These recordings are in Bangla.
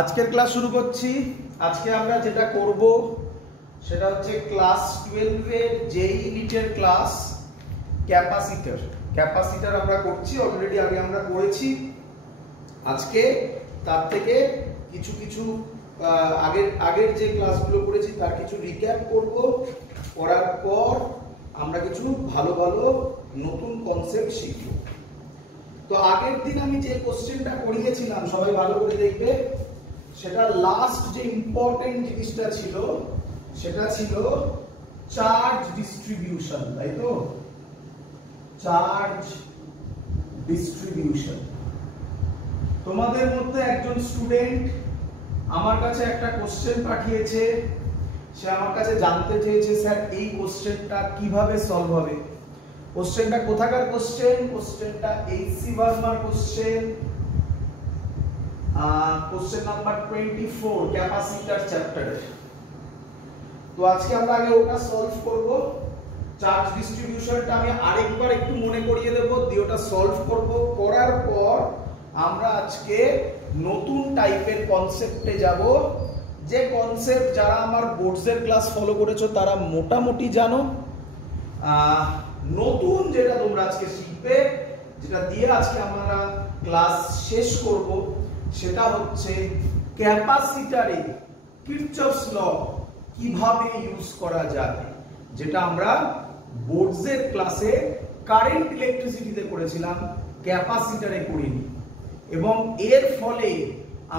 আজকের ক্লাস শুরু করছি। আজকে আমরা যেটা করব সেটা হচ্ছে ক্লাস 12 এর জেই নিটের ক্লাস ক্যাপাসিটর আমরা করছি। অলরেডি আগে আমরা করেছি। আজকে তার থেকে কিছু আগের যে ক্লাসগুলো করেছি তার কিছু রিক্যাপ করব। করার পর আমরা কিছু ভালো নতুন কনসেপ্ট শিখব। তো আগের দিন আমি যে কোশ্চেনটা করিয়েছিলাম সবাই ভালো করে দেখবে, সেটা লাস্ট যে ইম্পর্টেন্ট জিনিসটা ছিল সেটা ছিল চার্জ ডিস্ট্রিবিউশন, তাই তো? Charge distribution. তোমাদের মধ্যে একজন স্টুডেন্ট আমার কাছে একটা কোশ্চেন পাঠিয়েছে। সে আমার কাছে জানতে চেয়েছে, স্যার এই কোশ্চেনটা কিভাবে সলভ হবে। কোশ্চেনটা কোথাকার কোশ্চেন? কোশ্চেনটা এইচসি ভার্মার কোশ্চেন, কোশ্চেন নাম্বার 24 ক্যাপাসিটর চ্যাপ্টারে। তো আজকে আমরা আগে ওটা সলভ করব। চার্জ ডিস্ট্রিবিউশনটা আমি আরেকবার একটু মনে করিয়ে দেব, দিয়ে ওটা সলভ করব। করার পর আমরা আজকে নতুন টাইপের কনসেপ্টে যাব, যে কনসেপ্ট যারা আমার বোর্ডসের ক্লাস ফলো করেছো তারা মোটামুটি জানো। নতুন যেটা তোমরা আজকে শিখবে, যেটা দিয়ে আজকে আমরা ক্লাস শেষ করব, সেটা হচ্ছে ক্যাপাসিটরে কিরচফস ল কিভাবে ইউজ করা যায়, যেটা আমরা বোর্ডসের ক্লাসে কারেন্ট ইলেকট্রিসিটিতে করেছিলাম, ক্যাপাসিটরে করিনি। এবং এর ফলে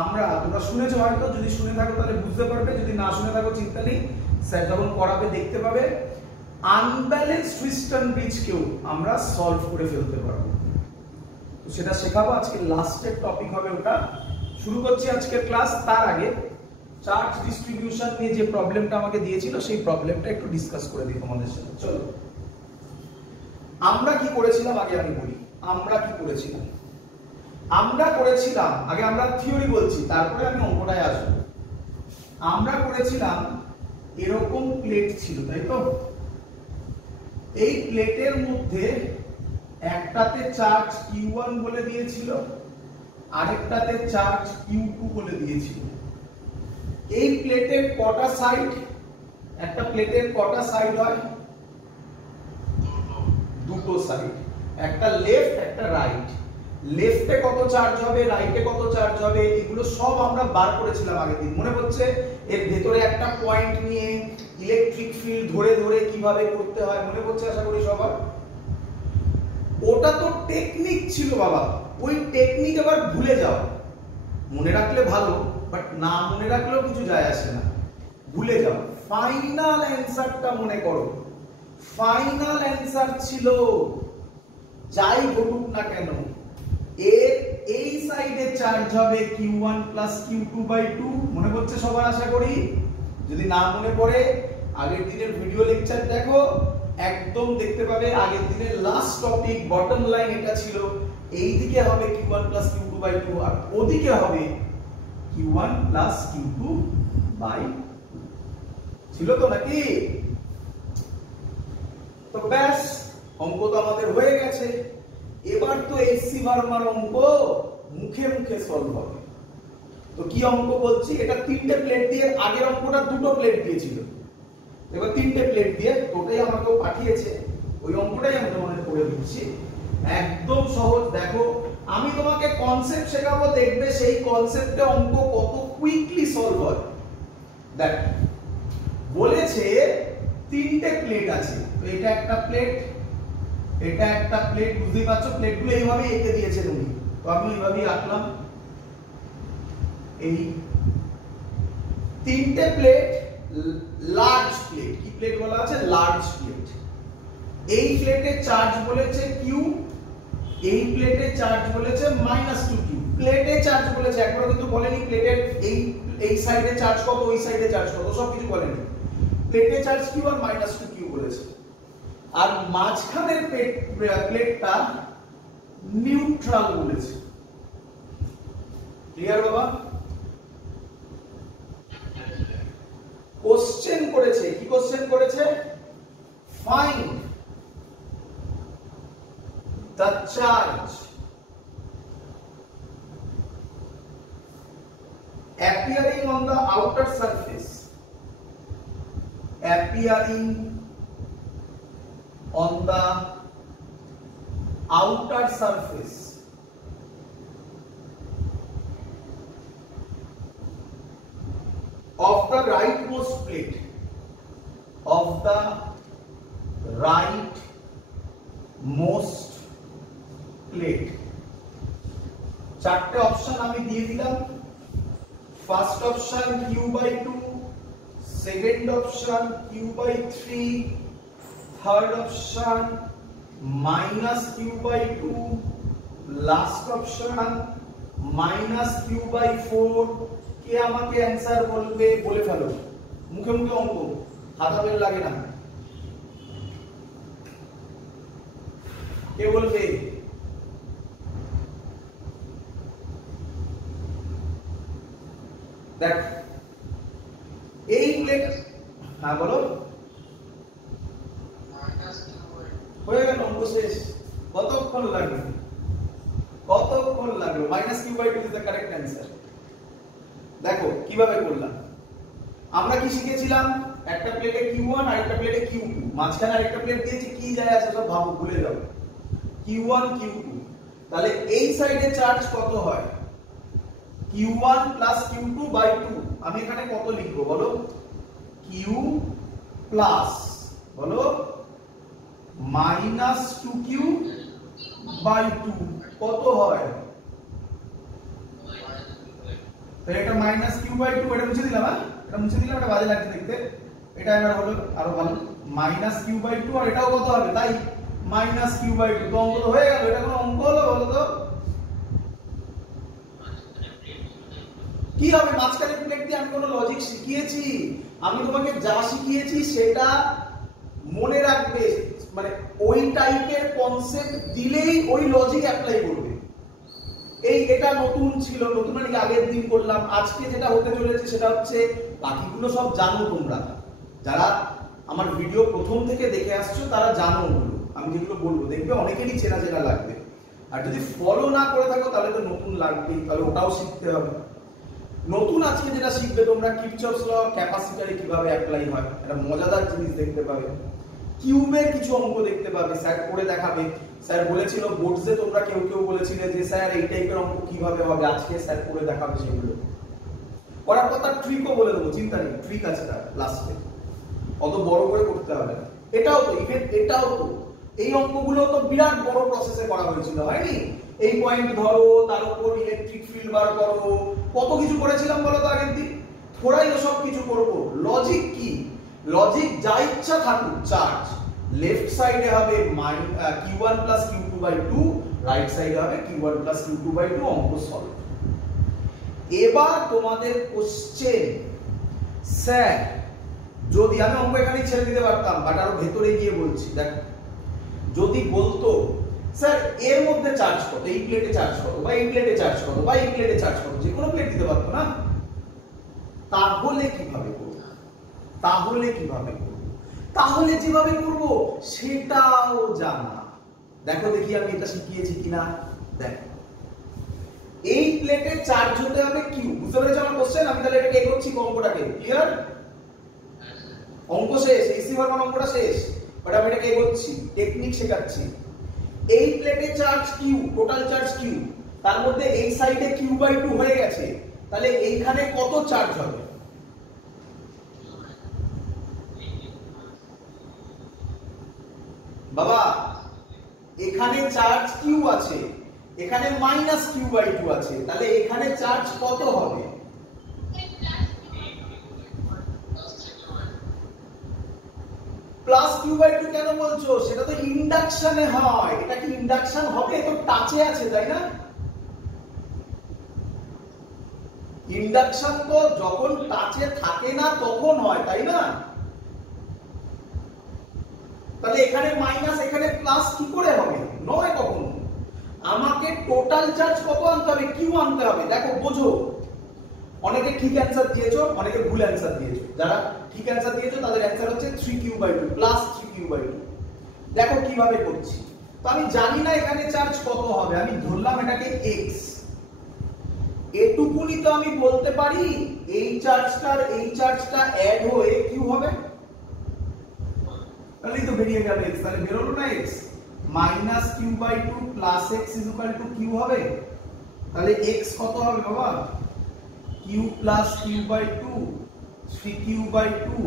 আমরা, তোমরা শুনেছো হয়তো, যদি শুনে থাকো তাহলে বুঝতে পারবে, যদি না শুনে থাকো চিন্তা নেই, স্যার যখন করাবে দেখতে পাবে। আনব্যালেন্সড টুইস্টন ব্রিজকেও আমরা সলভ করে ফেলতে পারবো। তো সেটা শেখাবো। আজকে লাস্টের টপিক হবে ওটা। শুরু করছি আজকের ক্লাস। তার আগে চার্জ ডিস্ট্রিবিউশন নিয়ে যে প্রবলেমটা আমাকে দিয়েছিল সেই প্রবলেমটা একটু ডিসকাস করে দিই তোমাদের সাথে। চলো, আমরা কি করেছিলাম আগে আমি বলি। আমরা কি করেছিলাম? আমরা করেছিলাম, আগে আমরা থিওরি বলছি, তারপরে আমি অঙ্কটায় আসবো। আমরা করেছিলাম এরকম প্লেট ছিল, তাই তো? এই প্লেটের মধ্যে একটাতে চার্জ Q1 বলে দিয়েছিল, আরেকটাতে চার্জ Q2 বলে দিয়েছিল। এই প্লেটের কটা সাইড? একটা প্লেটের কটা সাইড হয়? দুটো সাইড, একটা লেফট একটা রাইট। লেফটে কত চার্জ হবে, রাইটে কত চার্জ হবে, এগুলো সব আমরা বার করেছিলাম আগের দিন। মনে হচ্ছে এর ভেতরে একটা পয়েন্ট নিয়ে ইলেকট্রিক ফিল্ড ধরে ধরে কিভাবে করতে হয়, মনে হচ্ছে আশা করি সবার। ওটা তো টেকনিক ছিল বাবা, ওই টেকনিক এবার ভুলে যাও। মনে রাখলে ভালো, বাট না মনে রাখলেও কিছু যায় আসে না, ভুলে যাও। ফাইনাল অ্যানসারটা মনে করো। ফাইনাল অ্যানসার ছিল, যাই ঘটুক না কেন, এর এই সাইডে চার্জ হবে Q1 Q2/2। মনে পড়ছে সবার আশা করি? যদি না মনে পড়ে আগের দিনের ভিডিও লেকচার দেখো, একদম দেখতে পাবে। আগের দিনের লাস্ট টপিক বটম লাইন এটা ছিল, এই দিকে হবে Q1 Q2/2 আর ওদিকে হবে Q1 Q2/2। ছিল তো নাকি? তো ব্যাস, অঙ্ক তো আমাদের হয়ে গেছে। এবার তো এইচসি ভার্মার অঙ্ক মুখে মুখে সলভ হবে। তো কি অঙ্ক বলছি? এটা তিনটে প্লেট দিয়ে, আগের অঙ্কটা দুটো প্লেট দিয়েছিল, এবার তিনটে প্লেট দিয়ে। ওটাই আমাকে পাঠিয়েছে, ওই অঙ্কটাই আমি তোমাদের করে দিচ্ছি। একদম সহজ। দেখো, আমি তোমাকে কনসেপ্ট শেখাবো, দেখবে সেই কনসেপ্টে অঙ্ক কত কুইকলি সলভ হয়। দেখ, বলেছে তিনটে প্লেট আছে। তো এটা একটা প্লেট, এটা একটা প্লেট, বুঝতেই পারছো প্লেটগুলো এইভাবে এঁকে দিয়েছেন উনি, তো আমি এইভাবেই আঁকলাম। এই তিনটে প্লেট লার্জ প্লেট। কি প্লেট বলা আছে? Large plate. এই প্লেটে চার্জ বলেছে Q, এই প্লেটে চার্জ বলেছে -2Q। প্লেটে চার্জ বলেছে, একবারও কিন্তু বলেনি প্লেটের এই সাইডে চার্জ কত, ওই সাইডে চার্জ কত, সব কিছু বলেনি। প্লেটে চার্জ Q আর -2Q বলেছে। আর মাঝখানের প্লেটটা নিউট্রাল বলেছে। ক্লিয়ার বাবা? কোশ্চেন করেছে, কি কোশ্চেন করেছে? Find the charge appearing on the outer surface, appearing on the outer surface of the rightmost plate, of the rightmost plate. চারটে অপশন আমি দিয়ে দিলাম। First option q/2, second option q/3, third option -q/2, last option -q/4। কে আমাকে অ্যানসার বলবে? বলে ফেলো, মুখে মুখে অঙ্ক, হাতা বেল লাগে না। কে বলবে? দেখ এই প্লেট, হ্যাঁ বলো, হয়ে গেল, অঙ্ক শেষ। কতক্ষণ লাগবে? কতক্ষণ লাগলো? -q/2 is the correct answer. দেখো কিভাবে করলাম। আমরা কি শিখেছিলাম? একটা প্লেটে q1 আর একটা প্লেটে q2, মাঝখানে আরেকটা প্লেট দিয়েছি, কি যায় আসে সব ভাবো, ভুলে যাও। q1 q2, তাহলে এই সাইডে চার্জ কত হয়? q1 plus q2 by 2। আমি এখানে কত লিখবো বলো? q প্লাস, বলো, -2q বাই 2 কত হয়? তাহলে এটা -q/2, এটা মুছে দিলাম। হ্যাঁ, এটা মুছে দিলাম, এটা বাজে লাগছে দেখতে। এটা এবার হলো আরো ভালো, -q/2, আর এটাও কত হবে? তাই -q/2। তো অঙ্ক তো হয়ে গেল। এটা কোনো অঙ্ক হলো বলো তো? কি হবে? মাঝখানে প্লেট দিয়ে আমি কোনো লজিক শিখিয়েছি? আমি তোমাকে যা শিখিয়েছি সেটা মনে রাখবে, মানে ওই টাইপের কনসেপ্ট দিলেই ওই লজিক অ্যাপ্লাই করবে। এটা নতুন ছিল, নতুন মানে আগের দিন করলাম। আজকে যেটা হতে চলেছে সেটা হচ্ছে, বাকিগুলো সব জানো তোমরা, যারা আমার ভিডিও প্রথম থেকে দেখে আসছো তারা জানো ওগুলো। আমি যেগুলো বলবো দেখবে অনেকেরই চেনা চেনা লাগবে, আর যদি ফলো না করে থাকো তাহলে তো নতুন লাগবেই, তাহলে ওটাও শিখতে হবে। নতুন আজকে যেটা শিখবে তোমরা, কিরচফস ল ক্যাপাসিটরে কিভাবে অ্যাপ্লাই হয়, একটা মজাদার জিনিস দেখতে পাবে। কিউবের কিছু অঙ্ক দেখতে পাবে, স্যার করে দেখাবে। স্যার বলেছিল বোর্ডসে, তোমরা কেউ কেউ বলেছিলে যে স্যার এই টাইপের অঙ্ক কিভাবে হবে, আজকে স্যার করে দেখাবে সেগুলো। করার কথা ট্রিকও বলে দেবো, চিন্তা নেই, ট্রিক আছে তার লাস্টে, অত বড় করে করতে হবে না। এটাও তো ইভেন, এটাও তো, এই অঙ্কগুলো তো বিরাট বড় প্রসেসে করা হয়েছিল, হয়নি? এই পয়েন্ট ধরো, তার উপর ইলেকট্রিক ফিল্ড বার করো, কত কিছু করেছিলাম বলো তো আগের দিন। থোড়াই সব কিছু করবো। লজিক কি? লজিক যা ইচ্ছা থাকুক, চার্জ লেফট সাইডে হবে q1 plus q2 by 2, right সাইডে হবে q1 প্লাস q2 বাই 2। অঙ্ক সলভ। এবার তোমাদের কোশ্চেন, স্যার যদি আমি অঙ্ক এখানে ছেড়ে দিতে পারতাম, বাট আরো ভেতরে গিয়ে বলছি, দেখো যদি বলতো স্যার এর মধ্যে চার্জ কত, এই প্লেটে চার্জ কত, বা এই প্লেটে চার্জ কত, বা এই প্লেটে চার্জ কত, যে কোনো প্লেট দিতে পারতো না? তাহলে কিভাবে করব? তাহলে কিভাবে করব? তাহলে যেভাবে করব সেটাও জানা। দেখো দেখি আমি এটা শিখিয়েছি কিনা। দেখো এই প্লেটে চার্জ হতে হবে কিউ। বুঝতে পেরেছো আমার কোশ্চেন? আমি তাহলে এটাকে এগোচ্ছি অঙ্কটাকে। ক্লিয়ার? অঙ্ক শেষ, এসি ভার্মন অঙ্কটা শেষ, বাট আমি এটাকে এগোচ্ছি, টেকনিক শেখাচ্ছি। এই প্লেটে charge q, total charge q, তার মধ্যে এই সাইডে q/2 হয়ে গেছে, তাহলে এইখানে কত চার্জ হবে? বাবা এখানে চার্জ কিউ আছে, এখানে -q/2 আছে, তাহলে এখানে চার্জ কত হবে? প্লাস q/2 কেন বলছো? সেটা তো ইন্ডাকশনে হয়। এটা কি ইন্ডাকশন হবে? তো টাচে আছে, তাই না? ইন্ডাকশন তো যখন টাচে থাকে না তখন হয়, তাই না? তাহলে এখানে মাইনাস এখানে প্লাস কি করে হবে? নয় কখনো। আমাকে টোটাল চার্জ কত আনতে হবে? কিউ আনতে হবে। দেখো বোঝো, অনেকে ঠিক অ্যানসার দিয়েছো, অনেকে ভুল অ্যানসার দিয়েছো। যারা ঠিক অ্যানসার দিয়েছো তাদের অ্যানসার হচ্ছে 3q/2 প্লাস 3q/2। দেখো কিভাবে করছি। তো আমি জানি না এখানে চার্জ কত হবে, আমি ধরলাম এটাকে x। এটুকুনি তো আমি বলতে পারি এই চার্জটা অ্যাড হয়ে কিউ হবে, তাহলেই তো বেরিয়ে গেল x, তাহলে বেরোলো না x minus q by two plus x is equal to q হবে। তাহলে x কত হবে বাবা, q plus q by two, 3q by two,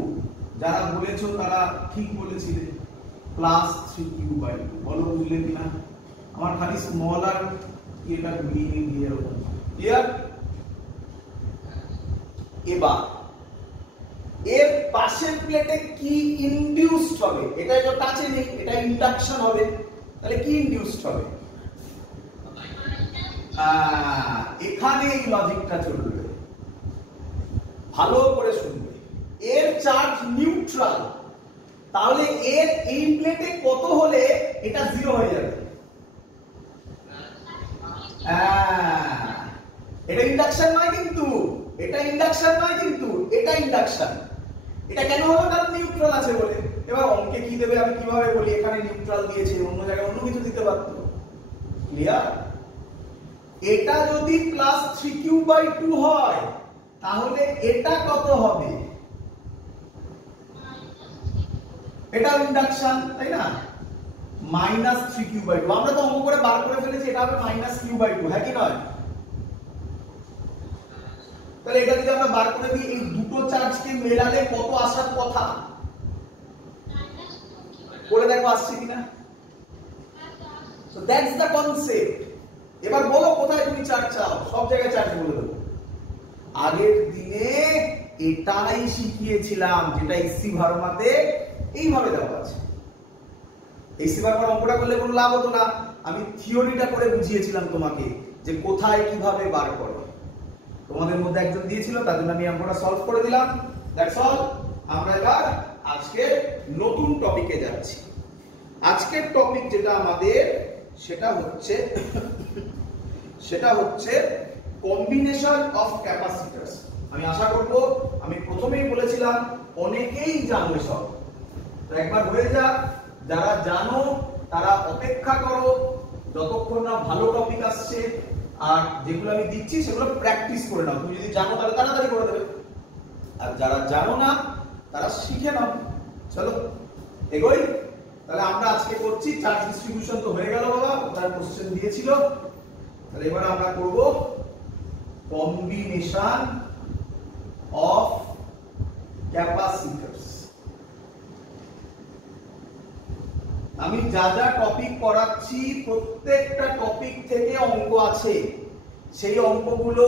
যারা বলেছো তারা ঠিক বলেছিলে, প্লাস 3q বাই টু। বলো বুঝলে কিনা? আমার খালি স্মল আর এটা ঘুরিয়ে দিয়ে এরকম ক্লিয়ার। এবার এর পাশের প্লেটে কি ইনডিউসড হবে, এটা তো টাচে নেই, এটা ইন্ডাকশন হবে, তাহলে কি ইনডিউসড হবে? এখানে এই লজিকটা চলবে, ভালো করে শুনবে। এর চার্জ নিউট্রাল, তাহলে এর এই প্লেটে কত হলে এটা জিরো হয়ে যাবে? এটা ইন্ডাকশন নয় কিন্তু, এটা ইন্ডাকশন নয় কিন্তু, এটা ইন্ডাকশন। এটা কেন হলো? কারণ নিউট্রাল আছে বলে। এবার অঙ্কে কি দেবে আমি কিভাবে বলি? এখানে নিউট্রাল দিয়েছে, অন্য জায়গায় অন্য কিছু দিতে পারতো। ক্লিয়ার? এটা যদি প্লাস 3q বাই 2 হয় তাহলে এটা কত হবে? এটা ইন্ডাকশন, তাই না? মাইনাস 3q বাই 2, আমরা তো অঙ্ক করে বার করে ফেলেছি, এটা হবে মাইনাস q বাই 2, হ্যাঁ কি নয়? তাহলে এটা যদি আমরা বার করে দিই, এই দুটো চার্জকে মেলালে কত আসার কথা? করে দেখো আসছে কিনা। So that's the concept. এবার বলো কোথায় তুমি চার্জ চাও, সব জায়গায় চার্জ বলে দেবো। আগের দিনে এটাই শিখিয়েছিলাম, যেটা এসসি ভার্মাতে এইভাবে দেওয়া আছে। এসসি ভার্মার অঙ্কটা করলে কোনো লাভ হতো না, আমি থিওরিটা করে বুঝিয়েছিলাম তোমাকে যে কোথায় কিভাবে বার করো। তোমাদের মধ্যে একজন দিয়েছিল, তার জন্য আমি অঙ্কটা সলভ করে দিলাম। That's all. আমরা এবার আজকে নতুন টপিকে যাচ্ছি। আজকের টপিক যেটা আমাদের সেটা হচ্ছে কম্বিনেশন অফ ক্যাপাসিটরস। আমি আশা করব আমি প্রথমেই বলেছিলাম অনেকেই জানো সব, তো একবার হয়ে যাক। যারা জানো তারা অপেক্ষা করো যতক্ষণ না ভালো টপিক আসছে, আর যেগুলো আমি দিচ্ছি সেগুলো প্র্যাকটিস করে নাও। তুমি যদি জানো তাহলে তাড়াতাড়ি করে দেবে, আর যারা জানো না তারা শিখে নাও। চলো এগোই। তাহলে আমরা আজকে করছি চার্জ ডিস্ট্রিবিউশন তো হয়ে গেল বাবা, তার কোশ্চেন দিয়েছিল। তাহলে এবার আমরা করব কম্বিনেশন অফ ক্যাপাসিটরস। আমি যা যা টপিক করাচ্ছি প্রত্যেকটা টপিক থেকে অঙ্ক আছে, সেই অঙ্কগুলো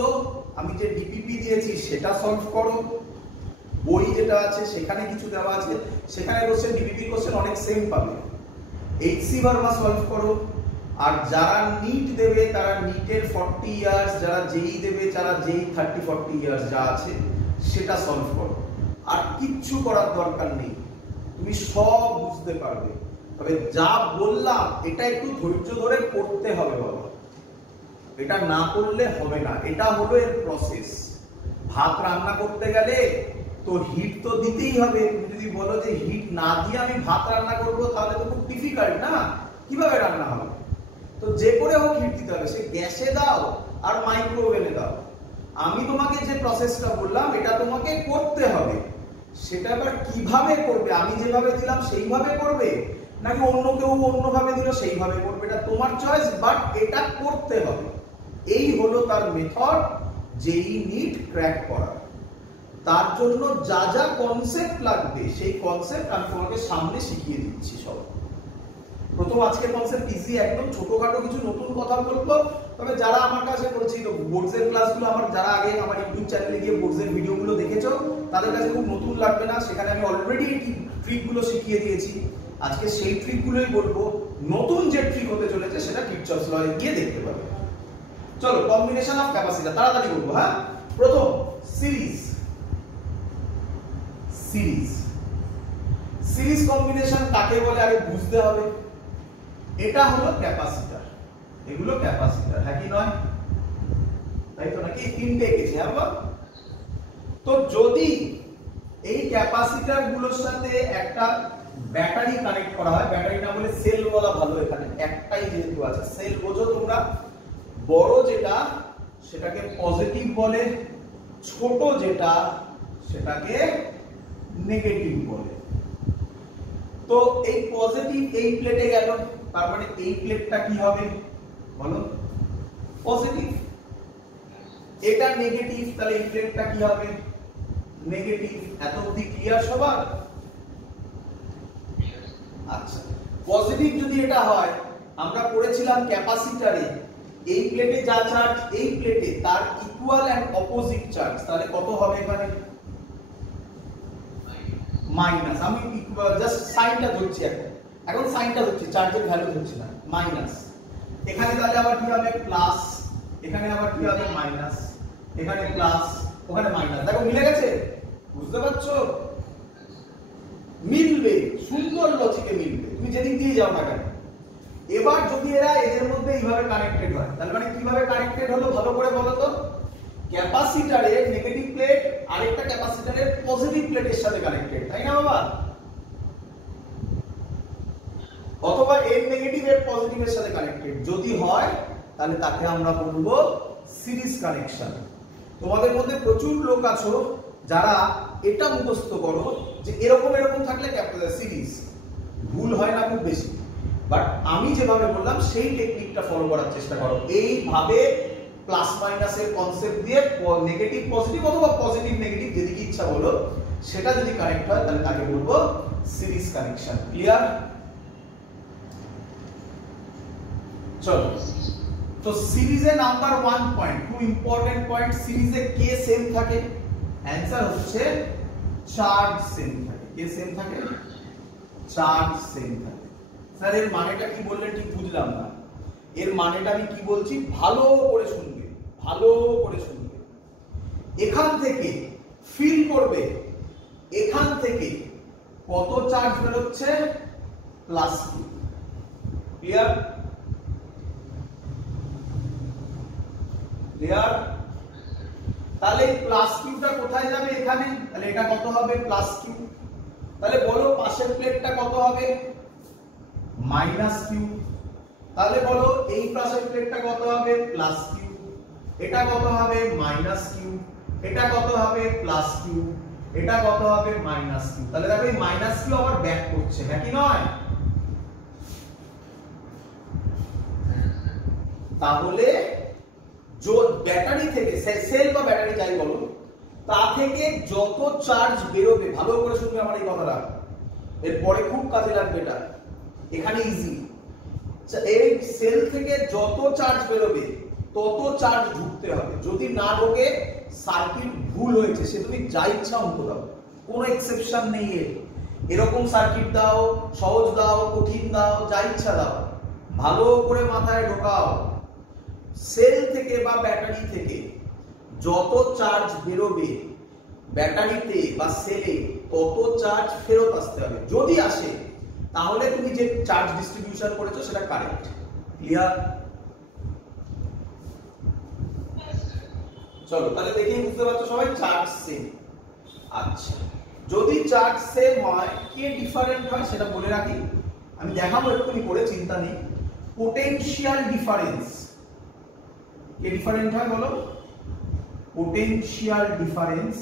আমি যে ডিপিপি দিয়েছি সেটা সলভ করো। বই যেটা আছে সেখানে কিছু দেওয়া আছে, সেখানে কোশ্চেন ডিপিপি কোশ্চেন অনেক সেম পাবে। এইচসি ভার্মা সলভ করো। আর যারা নিট দেবে তারা নিটের 40 ইয়ার্স, যারা জেই দেবে যারা জেই 30-40 ইয়ার্স যা আছে সেটা সলভ করো। আর কিচ্ছু করার দরকার নেই, তুমি সব বুঝতে পারবে। তবে যা বললাম এটা একটু ধৈর্য ধরে করতে হবে বাবা, এটা না করলে হবে না। এটা হলো এর প্রসেস। ভাত রান্না করতে গেলে তো হিট তো দিতেই হবে। তুমি যদি বলো যে হিট না দিয়ে আমি ভাত রান্না করব তাহলে তো খুব ডিফিকাল্ট না, কিভাবে রান্না হবে? তো যে করে হোক হিট দিতে হবে, সে গ্যাসে দাও আর মাইক্রোওভেনে দাও। আমি তোমাকে যে প্রসেসটা বললাম এটা তোমাকে করতে হবে। সেটা আবার কিভাবে করবে, আমি যেভাবে দিলাম সেইভাবে করবে নাকি অন্য কেউ অন্যভাবে দিল সেইভাবে করবে, এটা তোমার চয়েস, বাট এটা করতে হবে। এই হলো তার মেথড, যেই নিট ক্র্যাক করা। তার জন্য যা যা কনসেপ্ট লাগবে সেই কনসেপ্ট আমি তোমাকে সামনে শিখিয়ে দিচ্ছি সব। প্রথম আজকের কনসেপ্ট ইজি, একদম ছোটখাটো কিছু নতুন কথা বলবো। তবে যারা আমার কাছে বলছি তো বোর্ডসের ক্লাসগুলো আমার যারা আগে আমার ইউটিউব চ্যানেলে গিয়ে বোর্ডসের ভিডিওগুলো দেখেছো তাদের কাছে খুব নতুন লাগবে না, সেখানে আমি অলরেডি ট্রিকগুলো শিখিয়ে দিয়েছি। আজকে সেই ট্রিকগুলোই বলবো। নতুন যে ট্রিক হতে চলেছে সেটা কিরচফস ল গিয়ে দেখতে পাবে। চলো কম্বিনেশন অফ ক্যাপাসিটর তাড়াতাড়ি বলবো। হ্যাঁ, প্রথম সিরিজ কম্বিনেশন কাকে বলে আগে বুঝতে হবে। এটা হলো ক্যাপাসিটর, এগুলো ক্যাপাসিটর, হ্যাঁ কি নয়? তাই তো নাকি? তিনটে এঁকেছি। হ্যাঁ, তো যদি এই ক্যাপাসিটর গুলোর সাথে একটা ব্যাটারি কানেক্ট করা হয়, ব্যাটারি না বলে সেল বলা ভালো, এখানে একটাই যেহেতু আছে। সেল বোঝো তোমরা, বড় যেটা সেটাকে পজিটিভ বলে, ছোট যেটা সেটাকে নেগেটিভ বলে। তো এই পজিটিভ এই প্লেটে গেল, তার মানে এই প্লেটটা কি হবে বলো? পজিটিভ। এটা নেগেটিভ, তাহলে এই প্লেটটা কি হবে? নেগেটিভ। এত অবধি ক্লিয়ার সবার? আচ্ছা, পজিটিভ যদি এটা হয়, আমরা পড়েছিলাম ক্যাপাসিটরে এই প্লেটে যা চার্জ এই প্লেটে তার ইকুয়াল এন্ড অপোজিট চার্জ, তাহলে কত হবে এখানে? মাইনাস। আমি জাস্ট সাইনটা ধরছি, এখন সাইনটা ধরছি, চার্জের ভ্যালু ধরছি না। মাইনাস। এখানে তাহলে আবার কি হবে? প্লাস। এখানে আবার কি হবে? মাইনাস। এখানে প্লাস, ওখানে মাইনাস। দেখো মিলে গেছে? বুঝতে পারছো? মিলবে, সুন্দর লজিকে মিলবে, তুমি যেদিক দিয়ে যাও না কেন। এবার যদি এরা এদের মধ্যে এইভাবে কানেক্টেড হয়, তাহলে মানে কিভাবে কানেক্টেড হলো ভালো করে বলো তো? ক্যাপাসিটরের নেগেটিভ প্লেট আরেকটা ক্যাপাসিটরের পজিটিভ প্লেটের সাথে কানেক্টেড, তাই না বাবা? অথবা এর নেগেটিভ এর পজিটিভের সাথে কানেক্টেড যদি হয়, তাহলে তাকে আমরা বলবো সিরিজ কানেকশন। তোমাদের মধ্যে প্রচুর লোক আছো যারা এটা মুখস্থ করো যে এরকম এরকম থাকলে সিরিজ, ভুল হয় না খুব বেশি। বাট আমি যেভাবে বললাম সেই টেকনিকটা ফলো করার চেষ্টা করো। এইভাবে প্লাস মাইনাসের কনসেপ্ট দিয়ে নেগেটিভ পজিটিভ অথবা পজিটিভ নেগেটিভ যেদিকে ইচ্ছা বলো, সেটা যদি কানেক্ট হয় তাহলে তাকে বলবো সিরিজ কানেকশন। ক্লিয়ার? চলো, তো সিরিজে নাম্বার 1 পয়েন্ট, খুব ইম্পর্টেন্ট পয়েন্ট, সিরিজে কে সেম থাকে? অ্যানসার হচ্ছে চার্জ সেম থাকে। কে সেম থাকে? চার্জ সেম থাকে। স্যার এর মানেটা কি বললেন ঠিক বুঝলাম না। এর মানেটা আমি কি বলছি ভালো করে শুনবে, ভালো করে শুনবে। এখান থেকে ফিল করবে, এখান থেকে কত চার্জ বেরোচ্ছে? Plus q. ক্লিয়ার? ক্লিয়ার? তাহলে প্লাস কিউটা কোথায় যাবে? এখানে। তাহলে এটা কত হবে? Plus q. তাহলে বলো পাশের প্লেটটা কত হবে? Minus q. তাহলে বলো এই পাশের প্লেটটা কত হবে? Plus q. এটা কত হবে? Minus q. এটা কত হবে? Plus q. এটা কত হবে? Minus q. তাহলে দেখো এই মাইনাস কিউ আবার ব্যাক করছে, হ্যাঁ কি নয়? তাহলে ব্যাটারি থেকে, সেল বা ব্যাটারি যাই বলো, তা থেকে যত চার্জ বেরোবে, ভালো করে শুনবে আমার এই কথাটা, এরপরে খুব কাজে লাগবে এটা, এখানে ইজি। এই সেল থেকে যত চার্জ বেরোবে তত চার্জ ঢুকতে হবে। যদি না ঢোকে সার্কিট ভুল হয়েছে, সে তুমি যা ইচ্ছা অঙ্ক দাও, কোনো এক্সেপশন নেই এর। এরকম সার্কিট দাও, সহজ দাও, কঠিন দাও, যা ইচ্ছা দাও, ভালো করে মাথায় ঢোকাও। সেল থেকে বা ব্যাটারি থেকে যত চার্জ বেরোবে ব্যাটারিতে বা সেলে, তত চার্জ ফেরত আসতে হবে। যদি আসে তাহলে তুমি যে চার্জ ডিস্ট্রিবিউশন করেছো সেটা কারেক্ট। ক্লিয়ার? চলো তাহলে দেখি, বুঝতে পারছো সবাই? Charge same. আচ্ছা, যদি চার্জ সেম হয়, কে ডিফারেন্ট হয় সেটা বলে রাখি, আমি দেখাবো এক্ষুনি করে, চিন্তা নেই। Potential difference. কে ডিফারেন্ট হয় বলো? Potential difference.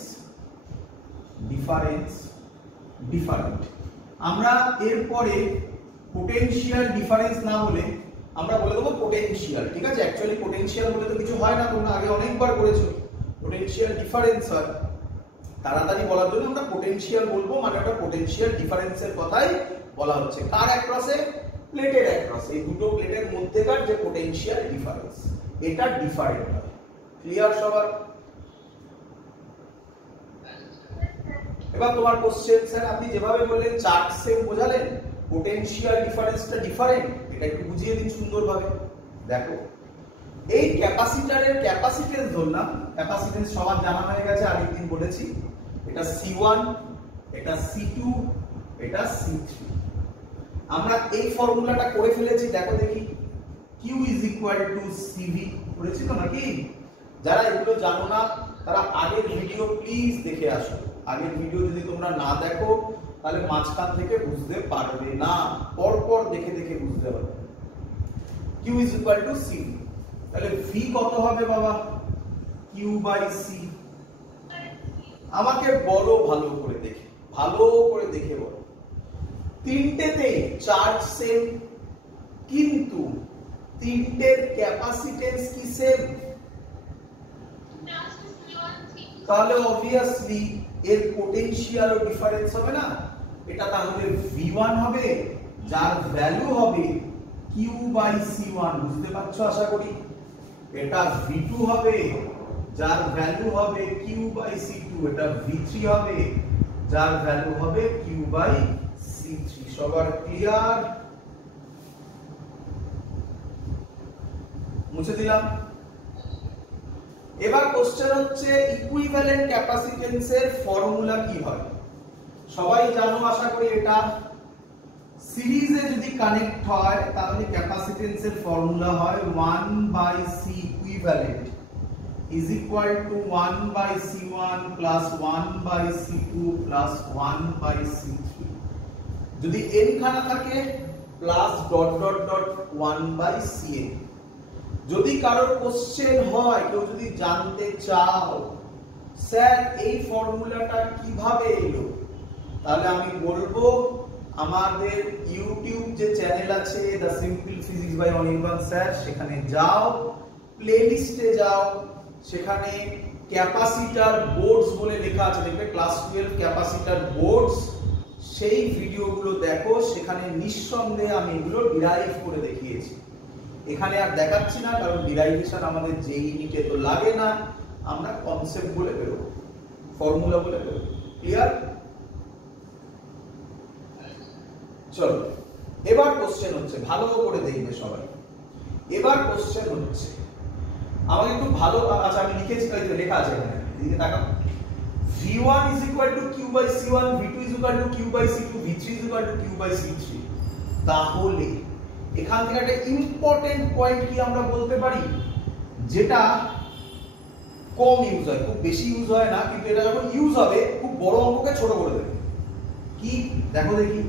ডিফারেন্ট। আমরা এরপরে পোটেনশিয়াল ডিফারেন্স না বলে আমরা বলে দেবো পোটেনশিয়াল। ঠিক আছে? অ্যাকচুয়ালি পোটেনশিয়াল বলে তো কিছু হয় না, তোমরা আগে অনেকবার করেছো। পোটেনশিয়াল ডিফারেন্স হয়, তাড়াতাড়ি বলার জন্য আমরা পোটেনশিয়াল বলবো, মানে ওটা পোটেনশিয়াল ডিফারেন্সের কথাই বলা হচ্ছে। কার অ্যাক্রসে? প্লেটের অ্যাক্রসে। এই দুটো প্লেটের মধ্যেকার যে পোটেনশিয়াল ডিফারেন্স, এটা ডিফারেন্ট হয়। ক্লিয়ার সবার? এবার তোমার কোশ্চেন, স্যার আপনি যেভাবে বললেন চার্জ সেম বোঝালেন, পোটেনশিয়াল ডিফারেন্সটা ডিফারেন্ট, এটা একটু বুঝিয়ে দিন সুন্দরভাবে। দেখো, এই ক্যাপাসিটরের ক্যাপাসিটেন্স ধরলাম, ক্যাপাসিটেন্স সবার জানা হয়ে গেছে, আগের দিন বলেছি। এটা C1, এটা C2, এটা C3। আমরা এই ফর্মুলাটা করে ফেলেছি, দেখো দেখি। Q is equal to CV করেছি তো নাকি? যারা এগুলো জানো না তারা আগের ভিডিও প্লিজ দেখে আসো। আগের ভিডিও যদি তোমরা না দেখো তাহলে মাঝখান থেকে বুঝতে পারবে না, পরপর দেখে দেখে বুঝতে হবে। Q is equal to CV। তাহলে V কত হবে বাবা? Q by C. আমাকে বলো ভালো করে দেখে বলো, তিনটেতেই চার্জ সেম, কিন্তু তিনটের ক্যাপাসিটেন্স কি সেম? তাহলে অবভিয়াসলি এর পোটেনশিয়াল ও ডিফারেন্স হবে না। এটা তাহলে V1 হবে, যার ভ্যালু হবে Q বাই C1, বুঝতে পারছো আশা করি। এটা V2 হবে, যার ভ্যালু হবে Q বাই C2। এটা V3 হবে, যার ভ্যালু হবে Q বাই C3। সবার ক্লিয়ার? মুছে দিলাম। এবার কোশ্চেন হচ্ছে ইকুইভ্যালেন্ট ক্যাপাসিটেন্সের ফর্মুলা কি হয়? সবাই জানো আশা করি এটা। সিরিজে যদি কানেক্ট হয় তাহলে ক্যাপাসিটেন্সের ফর্মুলা হয় 1/C equivalent is equal to 1/C1 plus 1/C2 plus 1/C3। যদি n খানা থাকে plus dot dot dot 1/Cn। যদি কারোর কোশ্চেন হয়, কেউ যদি জানতে চাও স্যার এই ফর্মুলাটা কিভাবে এলো, তাহলে আমি বলবো আমাদের ইউটিউব যে চ্যানেল আছে the simple physics by Anirban sir, সেখানে যাও, প্লেলিস্টে যাও, সেখানে ক্যাপাসিটর বোর্ডস বলে লেখা আছে, দেখবে ক্লাস 12 ক্যাপাসিটর বোর্ডস, সেই ভিডিওগুলো দেখো। সেখানে নিঃসন্দেহে আমি এগুলো ডিরাইভ করে দেখিয়েছি। এখানে আর দেখাচ্ছি না, কারণ ডিরাইভেশন আমাদের যেই ইউনিটে তো লাগে না, আমরা কনসেপ্ট বলে বেরোবো, ফর্মুলা বলে বেরোবো। ক্লিয়ার? চলো এবার কোশ্চেন হচ্ছে, ভালো করে দেখবে সবাই। এবার কোশ্চেন হচ্ছে, আমাকে একটু ভালো, আচ্ছা আমি লিখেছি, লেখা আছে এখানে, এদিকে তাকাও। V1 is equal to Q by C1, V2 is equal to Q by C2, V3 is equal to Q by C3। তাহলে এখান থেকে একটা ইম্পর্টেন্ট পয়েন্ট কি আমরা বলতে পারি, যেটা কম ইউজ হয়, খুব বেশি ইউজ হয় না, কিন্তু এটা যখন ইউজ হবে খুব বড় অঙ্ককে ছোট করে দেবে। কি দেখো দেখি,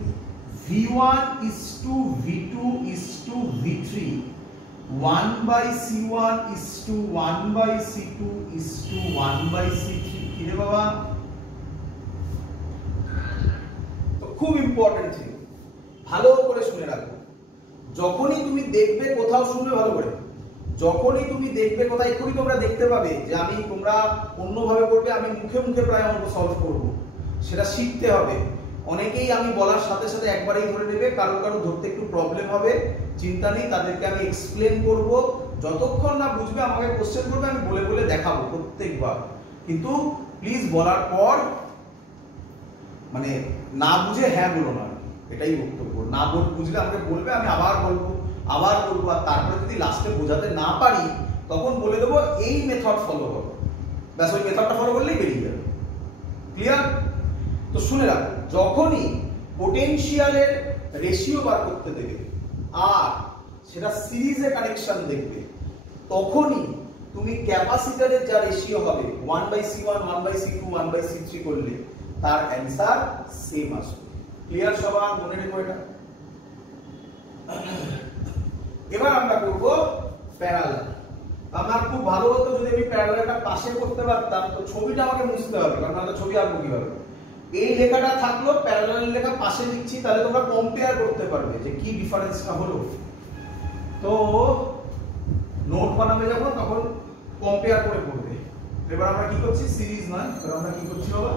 V1 is to V2 is to V3, 1/C1 is to 1/C2 is to 1/C3। কি রে বাবা? তো খুব ইম্পর্টেন্ট থিং, ভালো করে শুনে রাখো। যখনই তুমি দেখবে কোথাও, শুনবে ভালো করে, যখনই তুমি দেখবে কোথাও, এক্ষুনি তোমরা দেখতে পাবে যে আমি, তোমরা অন্যভাবে করবে, আমি মুখে মুখে প্রায় অঙ্ক সলভ করব, সেটা শিখতে হবে। অনেকেই আমি বলার সাথে সাথে একবারেই ধরে নেবে, কারো কারো ধরতে একটু প্রবলেম হবে, চিন্তা নেই, তাদেরকে আমি এক্সপ্লেন করব। যতক্ষণ না বুঝবে আমাকে কোশ্চেন করবে, আমি বলে বলে দেখাবো প্রত্যেকবার। কিন্তু প্লিজ বলার পর মানে না বুঝে হ্যাঁ বলো না, এটাই বক্তব্য। না বুঝলে আমাকে বলবে, আমি আবার বলবো, আর তারপরে যদি লাস্টে বোঝাতে না পারি তখন বলে দেবো এই মেথড ফলো করো, ব্যাস ওই মেথডটা ফলো করলেই বেরিয়ে যাবে। ক্লিয়ার? তো শুনে রাখো, যখনই পোটেনশিয়ালের রেশিও বার করতে দেবে আর সেটা সিরিজে কানেকশন দেখবে, তখনই তুমি ক্যাপাসিটরের যা রেশিও হবে 1/C1 1/C2 1/C3 করলে তার অ্যান্সার সেম আসবে। ক্লিয়ার সবার? মনে রেখো এটা। এবার আমরা করব প্যারালাল। আমার খুব ভালো হতো যদি আমি প্যারালালটা পাশে করতে পারতাম, তো ছবিটা আমাকে মুছতে হবে, কারণ আমরা ছবি আঁকবো কিভাবে। এই লেখাটা থাকলো, প্যারালাল লেখা পাশে লিখছি, তাহলে তোমরা কম্পেয়ার করতে পারবে যে কি ডিফারেন্সটা হলো। তো নোট বানাবে যখন, তখন কম্পেয়ার করে পড়বে। এবার আমরা কি করছি, সিরিজ নয়, এবার আমরা কি করছি বাবা,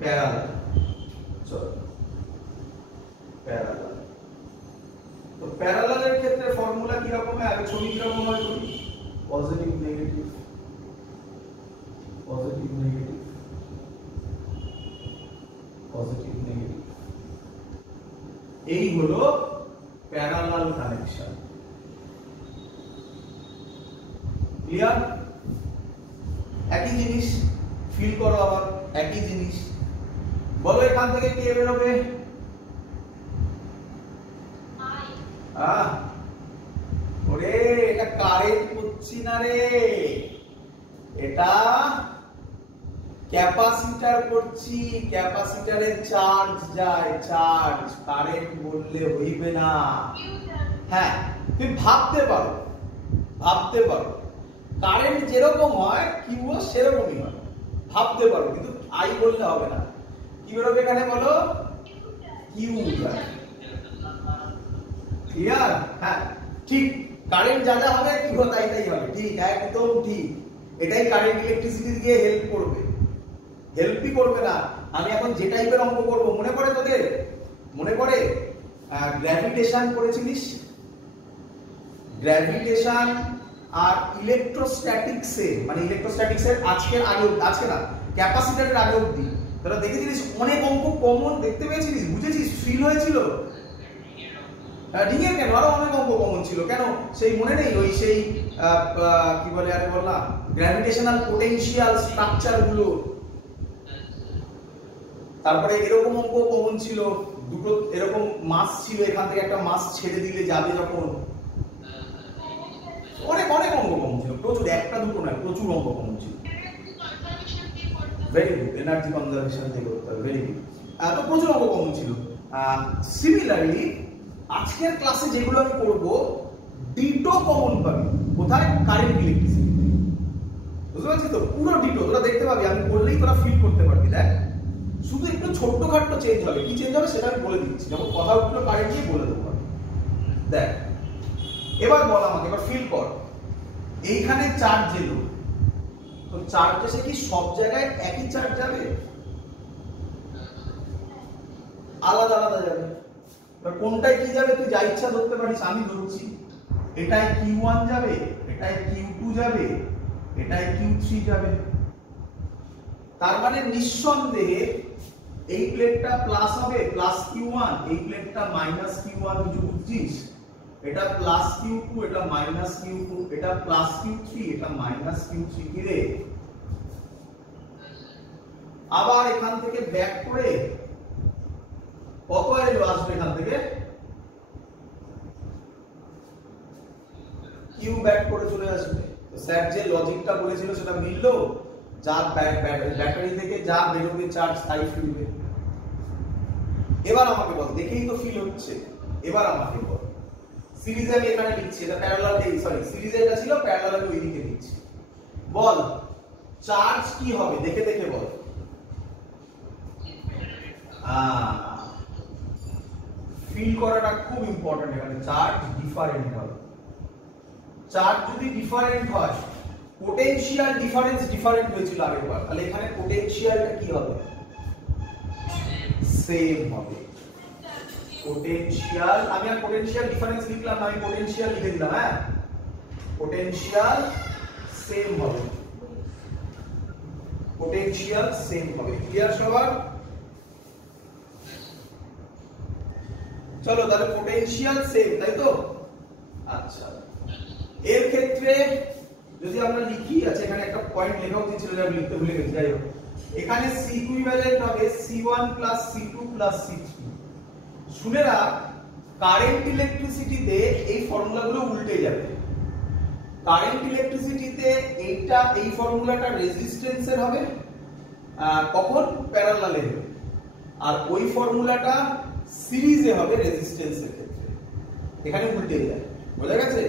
প্যারালাল। চলো প্যারালাল। তো প্যারালালের ক্ষেত্রে ফর্মুলা কি রকম হয়, আগে ছবি কি রকম হয় বলি, positive negative, positive negative, positive negative, এই হলো প্যারালাল কানেকশন। ক্লিয়ার? একই জিনিস ফিল করো, আবার একই জিনিস বলো। এখান থেকে কে বেরোবে? ওরে এটা কারেন্ট করছি না রে, এটা ক্যাপাসিটর করছি, ক্যাপাসিটরে চার্জ যায়, চার্জ। কারেন্ট বললে হইবে না। হ্যাঁ তুমি ভাবতে পারো, ভাবতে পারো কারেন্ট যেরকম হয় কিউও সেরকমই হয়, ভাবতে পারো, কিন্তু আই বললে হবে না। কি বেরোবে এখানে বলো? কিউ যাবে। ক্লিয়ার? হ্যাঁ ঠিক, কারেন্ট যা যা হবে কিউ তাই তাই হবে, ঠিক, একদম ঠিক। এটাই কারেন্ট ইলেকট্রিসিটি দিয়ে হেল্প করবে, হেল্পই করবে না। আমি এখন যে টাইপের অঙ্ক করব মনে পড়ে তোদের? মনে পড়ে গ্র্যাভিটেশন করেছিলিস? গ্র্যাভিটেশন আর ইলেকট্রোস্ট্যাটিক্সে, মানে ইলেকট্রোস্ট্যাটিক্সের আজকে না, ক্যাপাসিটরের আগে অবধি তোরা দেখেছিলিস অনেক অঙ্ক কমন দেখতে পেয়েছিলিস, বুঝেছিস, ফিল হয়েছিল। রিংয়ের কেন আরো অনেক অঙ্ক কমন ছিল, কেন সেই মনে নেই? ওই সেই কি বলে আরে বললাম, গ্র্যাভিটেশনাল পোটেনশিয়াল স্ট্রাকচার গুলো। তারপরে এরকম অঙ্ক কমন ছিল, দুটো এরকম মাস ছিল, এখান থেকে একটা মাস ছেড়ে দিলে যাবে যখন, অনেক অনেক অঙ্ক কমন ছিল, প্রচুর, একটা দুটো নয়, প্রচুর অঙ্ক কমন ছিল। ভেরি গুড, এনার্জি কনজারভেশন দিয়ে করতে হবে, ভেরি গুড। তো প্রচুর অঙ্ক কমন ছিল। সিমিলারলি আজকের ক্লাসে যেগুলো আমি করব ডিটো কমন পাবি কোথায়? Current electricity. বুঝতে পারছিস তো? পুরো ডিটো তোরা দেখতে পাবি, আমি বললেই তোরা ফিল করতে পারবি। দেখ শুধু একটু ছোট্টখাট্টো চেঞ্জ হবে, কি চেঞ্জ হবে সেটা আমি বলে দিচ্ছি, যখন কথা উঠলো কারেন্ট নিয়ে বলে দেবো। দেখ এবার বল আমাকে, এবার ফিল কর, এইখানে চার্জ এলো, তো চার্জ এসে কি সব জায়গায় একই চার্জ যাবে? আলাদা আলাদা যাবে। এবার কোনটায় কি যাবে তুই যা ইচ্ছা ধরতে পারিস, আমি ধরছি এটাই Q1 যাবে, এটাই Q2 যাবে, এটাই Q3 যাবে। তার মানে নিঃসন্দেহে এই প্লেটটা প্লাস হবে, প্লাস Q1, এই প্লেটটা মাইনাস Q1, কিছু বুঝছিস? এটা প্লাস Q2, এটা মাইনাস Q2, এটা প্লাস Q3, এটা মাইনাস Q3। কি রে? আবার এখান থেকে ব্যাক করে কত এলো আসবে এখান থেকে? Q ব্যাক করে চলে আসবে। তো স্যার যে লজিকটা বলেছিল সেটা মিললো? যা ব্যাটারি থেকে যা বেরোবে চার্জ তাই ফিরবে। এবার আমাকে বল, দেখেই তো ফিল হচ্ছে, এবার আমাকে বল, সিরিজে আমি এখানে লিখছি, এটা প্যারালাল, এই সরি সিরিজে এটা ছিল, প্যারালাল আমি ওইদিকে লিখছি। বল চার্জ কি হবে, দেখে দেখে বল। ফিল করাটা খুব ইম্পর্টেন্ট এখানে, চার্জ ডিফারেন্ট হবে। চার্জ যদি ডিফারেন্ট হয়, পোটেনশিয়াল ডিফারেন্স ডিফারেন্ট হয়েছিল আগেরবার, তাহলে এখানে পোটেনশিয়ালটা কি হবে? সেম হবে। পোটেনশিয়াল, আমি আর পোটেনশিয়াল ডিফারেন্স লিখলাম না, আমি পোটেনশিয়াল লিখে দিলাম। হ্যাঁ, পোটেনশিয়াল সেম হবে, পোটেনশিয়াল সেম হবে। ক্লিয়ার সবার? চলো তাহলে পোটেনশিয়াল সেম, তাই তো? আচ্ছা, এর ক্ষেত্রে যদি আমরা লিখি, আছে এখানে একটা পয়েন্ট লেখা উচিত ছিল, যা লিখতে ভুলে গেছি, যাই হোক, এখানে C ইকুইভ্যালেন্ট হবে C1 plus C2 plus C3। শুনে রাখ, কারেন্ট ইলেকট্রিসিটিতে এই ফর্মুলাগুলো উল্টে যাবে। কারেন্ট ইলেকট্রিসিটিতে এইটা, এই ফর্মুলাটা রেজিস্ট্যান্সের হবে, কখন? প্যারালালে হবে। আর ওই ফর্মুলাটা সিরিজে হবে রেজিস্ট্যান্সের ক্ষেত্রে, এখানে উল্টে যায়। বোঝা গেছে?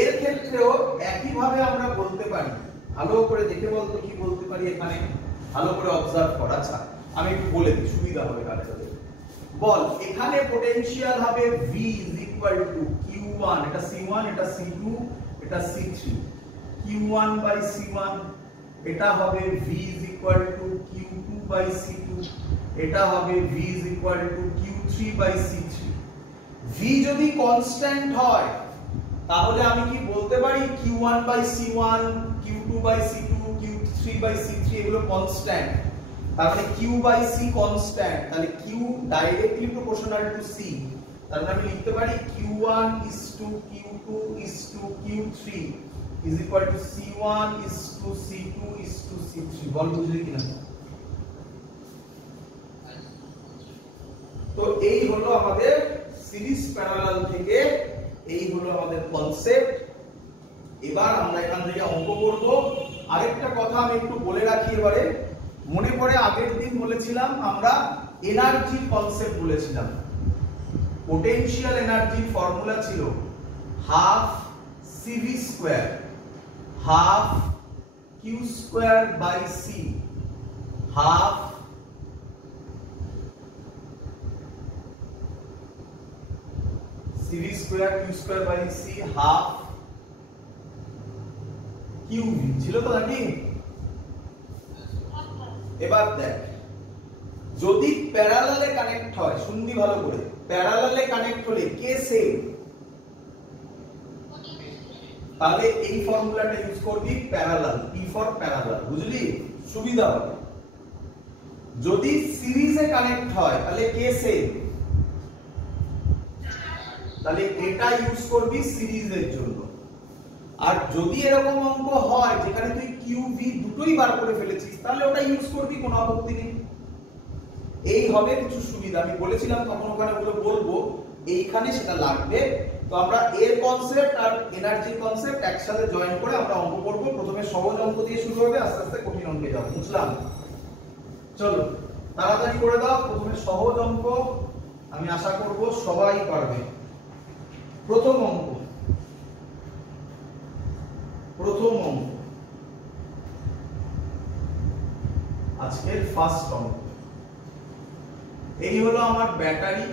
এর ক্ষেত্রেও একই ভাবে আমরা বলতে পারি, ভালো করে দেখে বলতো কি বলতে পারি এখানে, ভালো করে অবজার্ভ কর। আচ্ছা আমি একটু বলে দিই, সুবিধা হবে কাজটা। বল এখানে পোটেনশিয়াল হবে V Q1, এটা C1, এটা C2, এটা C3, Q1 C1, এটা হবে V Q2 C2, এটা হবে V Q3 C3। V যদি কনস্ট্যান্ট হয় তাহলে আমি কি বলতে পারি Q1 C1, Q2 C2, Q3 C3 এগুলো কনস্ট্যান্ট, তার মানে Q C কনস্ট্যান্ট, তাহলে Q directly proportional to C। তার মানে আমি লিখতে পারি Q1 Q2 Q3 C1 C2 C3। বল বুঝলি কিনা? তো এই হলো আমাদের সিরিজ প্যারালাল থেকে, এই হলো আমাদের কনসেপ্ট। এবার আমরা এখান থেকে অঙ্ক করব। আরেকটা কথা আমি একটু বলে রাখি, এবারে মনে পড়ে আগের দিন বলেছিলাম আমরা এনার্জির কনসেপ্ট বলেছিলাম। পোটেনশিয়াল এনার্জির ফর্মুলা ছিল half CV square half q square by C, half CV square q square by C, half qV ছিল তো নাকি? এবার দেখ, যদি প্যারালালে কানেক্ট হয়, শুনবি ভালো করে, প্যারালালে কানেক্ট হলে কে সেম, তাহলে এই ফর্মুলাটা ইউজ করবি, প্যারালাল, পি ফর প্যারালাল, বুঝলি? সুবিধা হবে। যদি সিরিজে কানেক্ট হয় তাহলে কে সেম, তাহলে এটা ইউজ করবি সিরিজের জন্য। আর যদি এরকম অঙ্ক হয় যেখানে তুই কিউ ভি দুটোই বার করে ফেলেছিস, তাহলে ওটা ইউজ করবি, কোনো আপত্তি নেই। এই হবে কিছু সুবিধা, আমি বলেছিলাম তখন ওখানে ওগুলো বলবো, এইখানে সেটা লাগবে। তো আমরা এর কনসেপ্ট আর এনার্জির কনসেপ্ট একসাথে জয়েন করে আমরা অঙ্ক করব। প্রথমে সহজ অঙ্ক দিয়ে শুরু হবে, আস্তে আস্তে কঠিন অঙ্কে যাব, বুঝলাম? চলো তাড়াতাড়ি করে দাও। প্রথমে সহজ অঙ্ক, আমি আশা করব সবাই পারবে। প্রথম অঙ্ক, আজকের ফার্স্ট অঙ্ক। এই হলো আমার ব্যাটারি,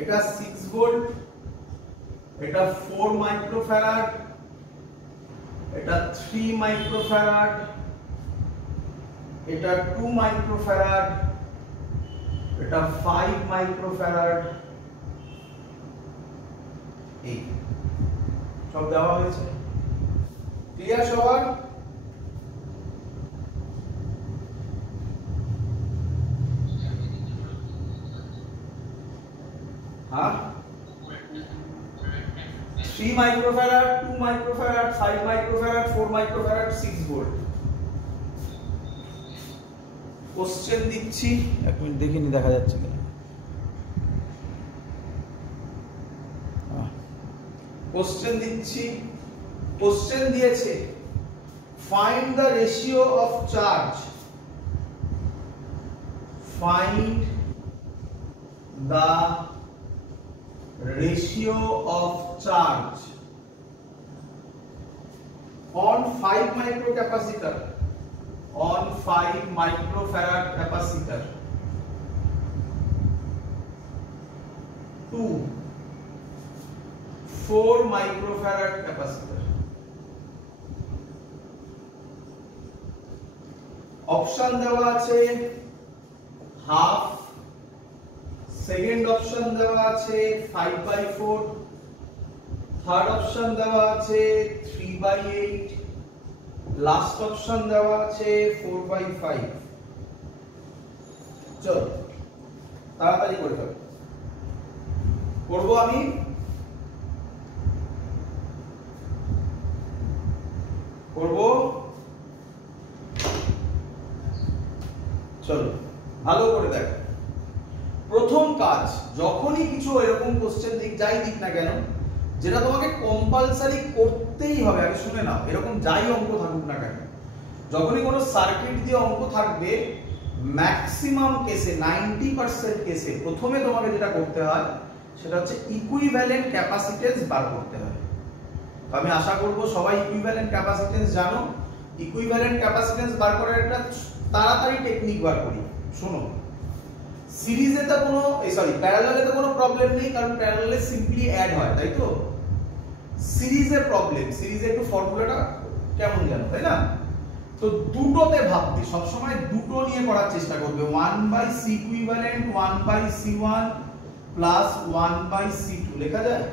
এটা 6 ভোল্ট, এটা 4 মাইক্রোফ্যারাড, এটা 3 মাইক্রোফ্যারাড, এটা 2 মাইক্রোফ্যারাড, এটা 5 মাইক্রোফ্যারাড, এই সব দেওয়া হয়েছে। ক্লিয়ার সবার? হ্যাঁ, 3 microfarad, 2 microfarad, 5 microfarad, 4 microfarad, 6 volt. Question দিচ্ছি, এক মিনিট দেখিনি দেখা যাচ্ছে কিনা। কোশ্চেন দিচ্ছি, কোশ্চেন দিয়েছে find the ratio of charge, find the ratio of charge on 5 microcapacitor, on 5 microfarad capacitor to 4 microfarad capacitor. Option দেওয়া আছে হাফ, সেকেন্ড অপশন দেওয়া আছে 5/4, থার্ড অপশন দেওয়া আছে 3/8, লাস্ট অপশন দেওয়া আছে 4/5। চল তাড়াতাড়ি করে ফেল, করব আমি। করব, চলো ভালো করে দেখ। প্রথম কাজ, যখনই কিছু এরকম কোশ্চেন দিক যাই দিক না কেন, যেটা তোমাকে কম্পালসারি করতেই হবে, আগে শুনে নাও, এরকম যাই অঙ্ক থাকুক না কেন, যখনই কোনো সার্কিট দিয়ে অঙ্ক থাকবে, ম্যাক্সিমাম কেসে 90% কেসে প্রথমে তোমাকে যেটা করতে হয় সেটা হচ্ছে ইকুইভ্যালেন্ট ক্যাপাসিটেন্স বার করতে হয়। আমি আশা করব সবাই ইকুইভ্যালেন্ট ক্যাপাসিটেন্স জানো। ইকুইভ্যালেন্ট ক্যাপাসিটেন্স বার করার একটা তাড়াতাড়ি টেকনিক বার করি, শোনো। সিরিজে তো কোনো প্যারালালে তো কোনো প্রবলেম নেই, কারণ প্যারালালে সিম্পলি অ্যাড হয়, তাই তো? সিরিজে প্রবলেম, সিরিজে একটু ফর্মুলাটা কেমন জানো, তাই না? তো দুটোতে ভাববে, সব সময় দুটো নিয়ে করার চেষ্টা করবে। 1/C equivalent 1/C1 plus 1/C2 লেখা যায়?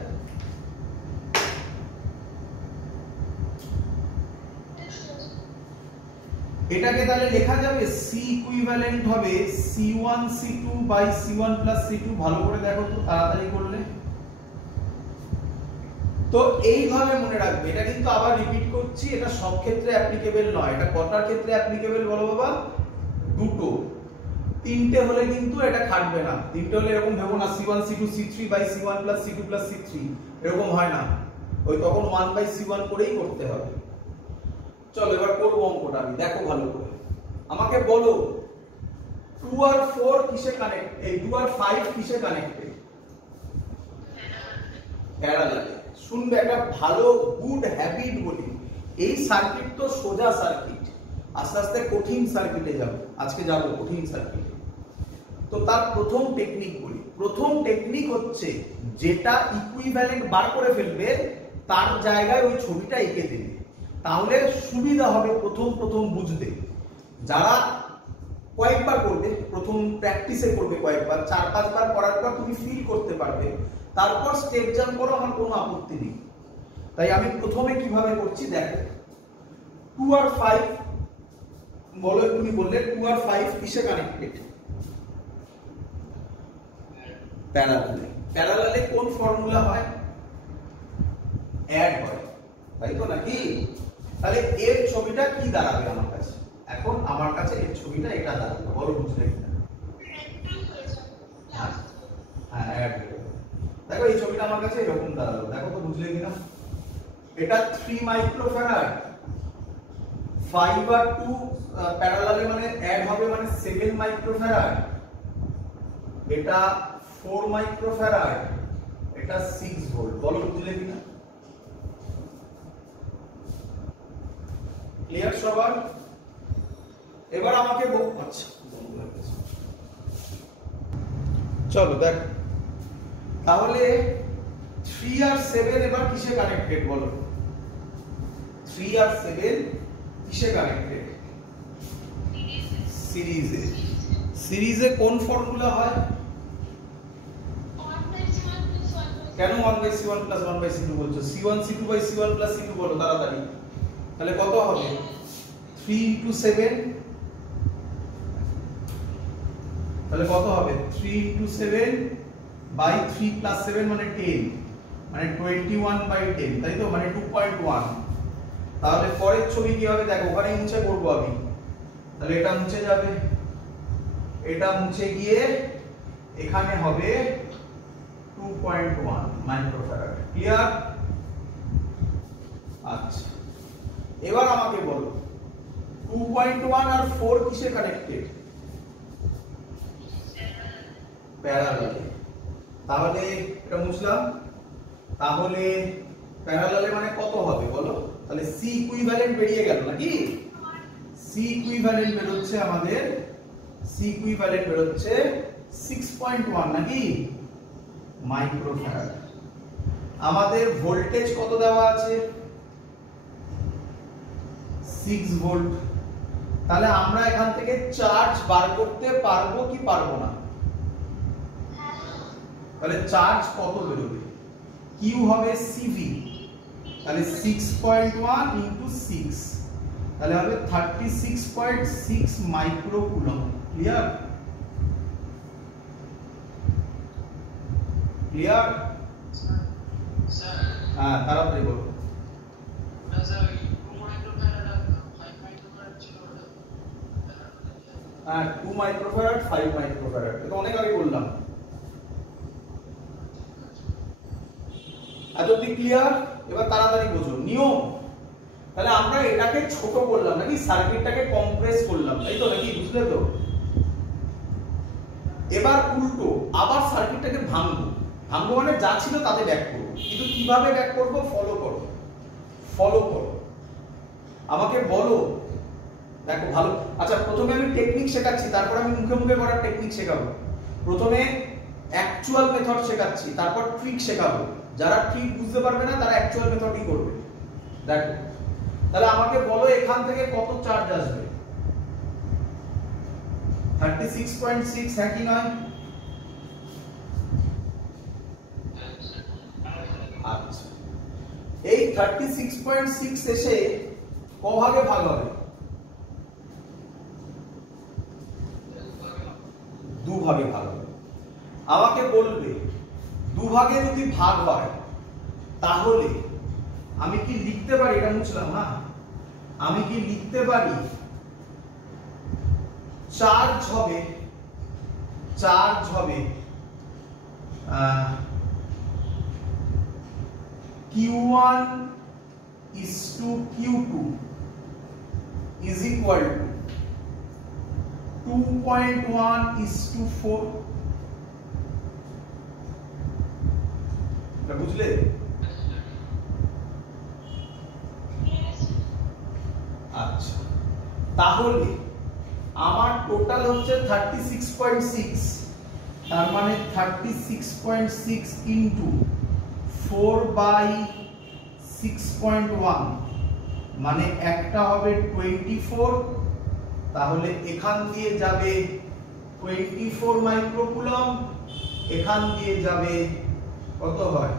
এটাকে তাহলে লেখা যাবে C ইকুইভ্যালেন্ট হবে C1 C2 by C1 plus C2। ভালো করে দেখো তো, তাড়াতাড়ি করলে। তো এইভাবে মনে রাখবে, এটা কিন্তু আবার রিপিট করছি, এটা সব ক্ষেত্রে অ্যাপ্লিকেবল নয়। এটা কটার ক্ষেত্রে অ্যাপ্লিকেবল বলো বাবা? দুটো। তিনটে হলে কিন্তু এটা খাটবে না। তিনটে হলে এরকম ভেবো না C1 C2 C3 by C1 plus C2 plus C3, এরকম হয় না। ওই তখন 1/c1 করেই করতে হবে। চলো এবার করব অঙ্কটা আমি, দেখো ভালো করে। আমাকে বলো 2 আর 4 কিসে কানেক্ট, এই 2 আর 5 কিসে কানেক্টেড? প্যারালালে। শুনবে, একটা ভালো গুড হ্যাবিট বলি, এই সার্কিট তো সোজা সার্কিট, আস্তে আস্তে কঠিন সার্কিটে যাব, আজকে যাব কঠিন সার্কিটে। তো তার প্রথম টেকনিক বলি, প্রথম টেকনিক হচ্ছে যেটা ইকুইভ্যালেন্ট বার করে ফেলবে তার জায়গায় ওই ছবিটা এঁকে দেবে, তাহলে সুবিধা হবে প্রথম প্রথম বুঝতে। যারা কয়েকবার করবে, প্রথম প্র্যাকটিসে করবে কয়েকবার, 4-5 বার করার পর তুমি ফিল করতে পারবে, তারপর স্টেপ জাম্প করো, আমার কোনো আপত্তি নেই। তাই আমি প্রথমে কিভাবে করছি দেখো। 2 আর 5 বলো, তুমি বললে 2 আর 5 কিসে কানেক্টেড? প্যারালালে। প্যারালালে কোন ফর্মুলা হয়? অ্যাড হয়, তাই তো নাকি? তাহলে এর ছবিটা কি দাঁড়াবে আমার কাছে? এখন আমার কাছে এর ছবিটা এটা দাঁড়াবে, বলো বুঝলে কিনা? হ্যাঁ অ্যাড হয়ে গেল। দেখো এই ছবিটা আমার কাছে এরকম দাঁড়ালো, দেখো তো বুঝলে কিনা? এটা 3 মাইক্রোফ্যারাড, 5 আর 2 প্যারালালে মানে অ্যাড হবে মানে 7 মাইক্রোফ্যারাড, এটা 4 মাইক্রোফ্যারাড, এটা 6 ভোল্ট, বলো বুঝলে কিনা? ক্লিয়ার সবার? এবার আমাকে আচ্ছা চলো দেখ, তাহলে 3 আর 7 এবার কিসে কানেক্টেড বলো? 3 আর 7 কিসে কানেক্টেড? সিরিজে। সিরিজে কোন ফর্মুলা হয়? কেন 1/c1 + 1/c2 বলছো? c1 c2/c1 + c2 বলো তাড়াতাড়ি। তাহলে কত হবে? 3 × 7, তাহলে কত হবে? 3 × 7/3 + 7 মানে 10, মানে 21/10, তাই তো? মানে 2.1। তাহলে পরের ছবি কি হবে দেখো, ওখানে মুছে করব আমি, তাহলে এটা মুছে যাবে, এটা মুছে গিয়ে এখানে হবে 2.1 মাইক্রোফ্যারাড। ক্লিয়ার? আচ্ছা এবার আমাকে বলো 2.1 আর 4 কিসে কানেক্টেড? প্যারালালে। তাহলে এটা মুছলাম, তাহলে প্যারালালে মানে কত হবে বলো? তাহলে সি ইকুইভ্যালেন্ট বেরিয়ে গেল নাকি? সি ইকুইভ্যালেন্ট বেরোচ্ছে আমাদের, সি ইকুইভ্যালেন্ট বেরোচ্ছে 6.1 নাকি মাইক্রোফ্যারাড। আমাদের ভোল্টেজ কত দেওয়া আছে? 6 ভোল্ট। তাহলে আমরা এখান থেকে চার্জ বার করতে পারবো কি পারবো না? তাহলে চার্জ কত বেরোবে? কিউ হবে সিভি, তাহলে 6.1 × 6, তাহলে হবে 36.6 মাইক্রোকুলম্ব। ক্লিয়ার? ক্লিয়ার? হ্যাঁ তাড়াতাড়ি বলো। হ্যাঁ 2 মাইক্রোফ্যারাড 5 মাইক্রোফ্যারাড, এটা অনেক আগে বললাম। এতদিন ক্লিয়ার? এবার তাড়াতাড়ি বোঝো নিয়ম। তাহলে আমরা এটাকে ছোট করলাম নাকি, সার্কিটটাকে কম্প্রেস করলাম, তাই তো নাকি? বুঝলে তো? এবার উল্টো আবার সার্কিটটাকে ভাঙবো, ভাঙবো মানে যা ছিল তাতে ব্যাক করবো, কিন্তু কিভাবে ব্যাক করবো? ফলো করো, ফলো করো, আমাকে বলো। দেখো ভালো, আচ্ছা প্রথমে আমি টেকনিক শেখাচ্ছি, তারপর আমি মুখে মুখে করার টেকনিক শেখাবো। প্রথমে অ্যাকচুয়াল মেথড শেখাচ্ছি, তারপর ট্রিক শেখাবো। যারা ট্রিক বুঝতে পারবে না তারা অ্যাকচুয়াল মেথডই করবে। দেখো তাহলে আমাকে বলো এখান থেকে কত চার্জ আসবে? 36.6, হ্যাঁ কি নয়? আচ্ছা এই 36.6 এসে ক ভাগে ভাগ হবে? 2 ভাগে ভাগ হবে। আমাকে বলবে 2 ভাগে যদি ভাগ হয় তাহলে আমি কি লিখতে পারি? এটা মুছলাম না, আমি কি লিখতে পারি চার্জ হবে 10 Q1 is to Q2 is equal to 2.1 is to 4 এটা বুঝলে আচ্ছা তাহলে আমার টোটাল হচ্ছে 36.6 তার মানে 36.6 ইনটু 4/6.1 মানে একটা হবে 24 তাহলে এখান দিয়ে যাবে 24 মাইক্রোকুলম এখান দিয়ে যাবে কত হয়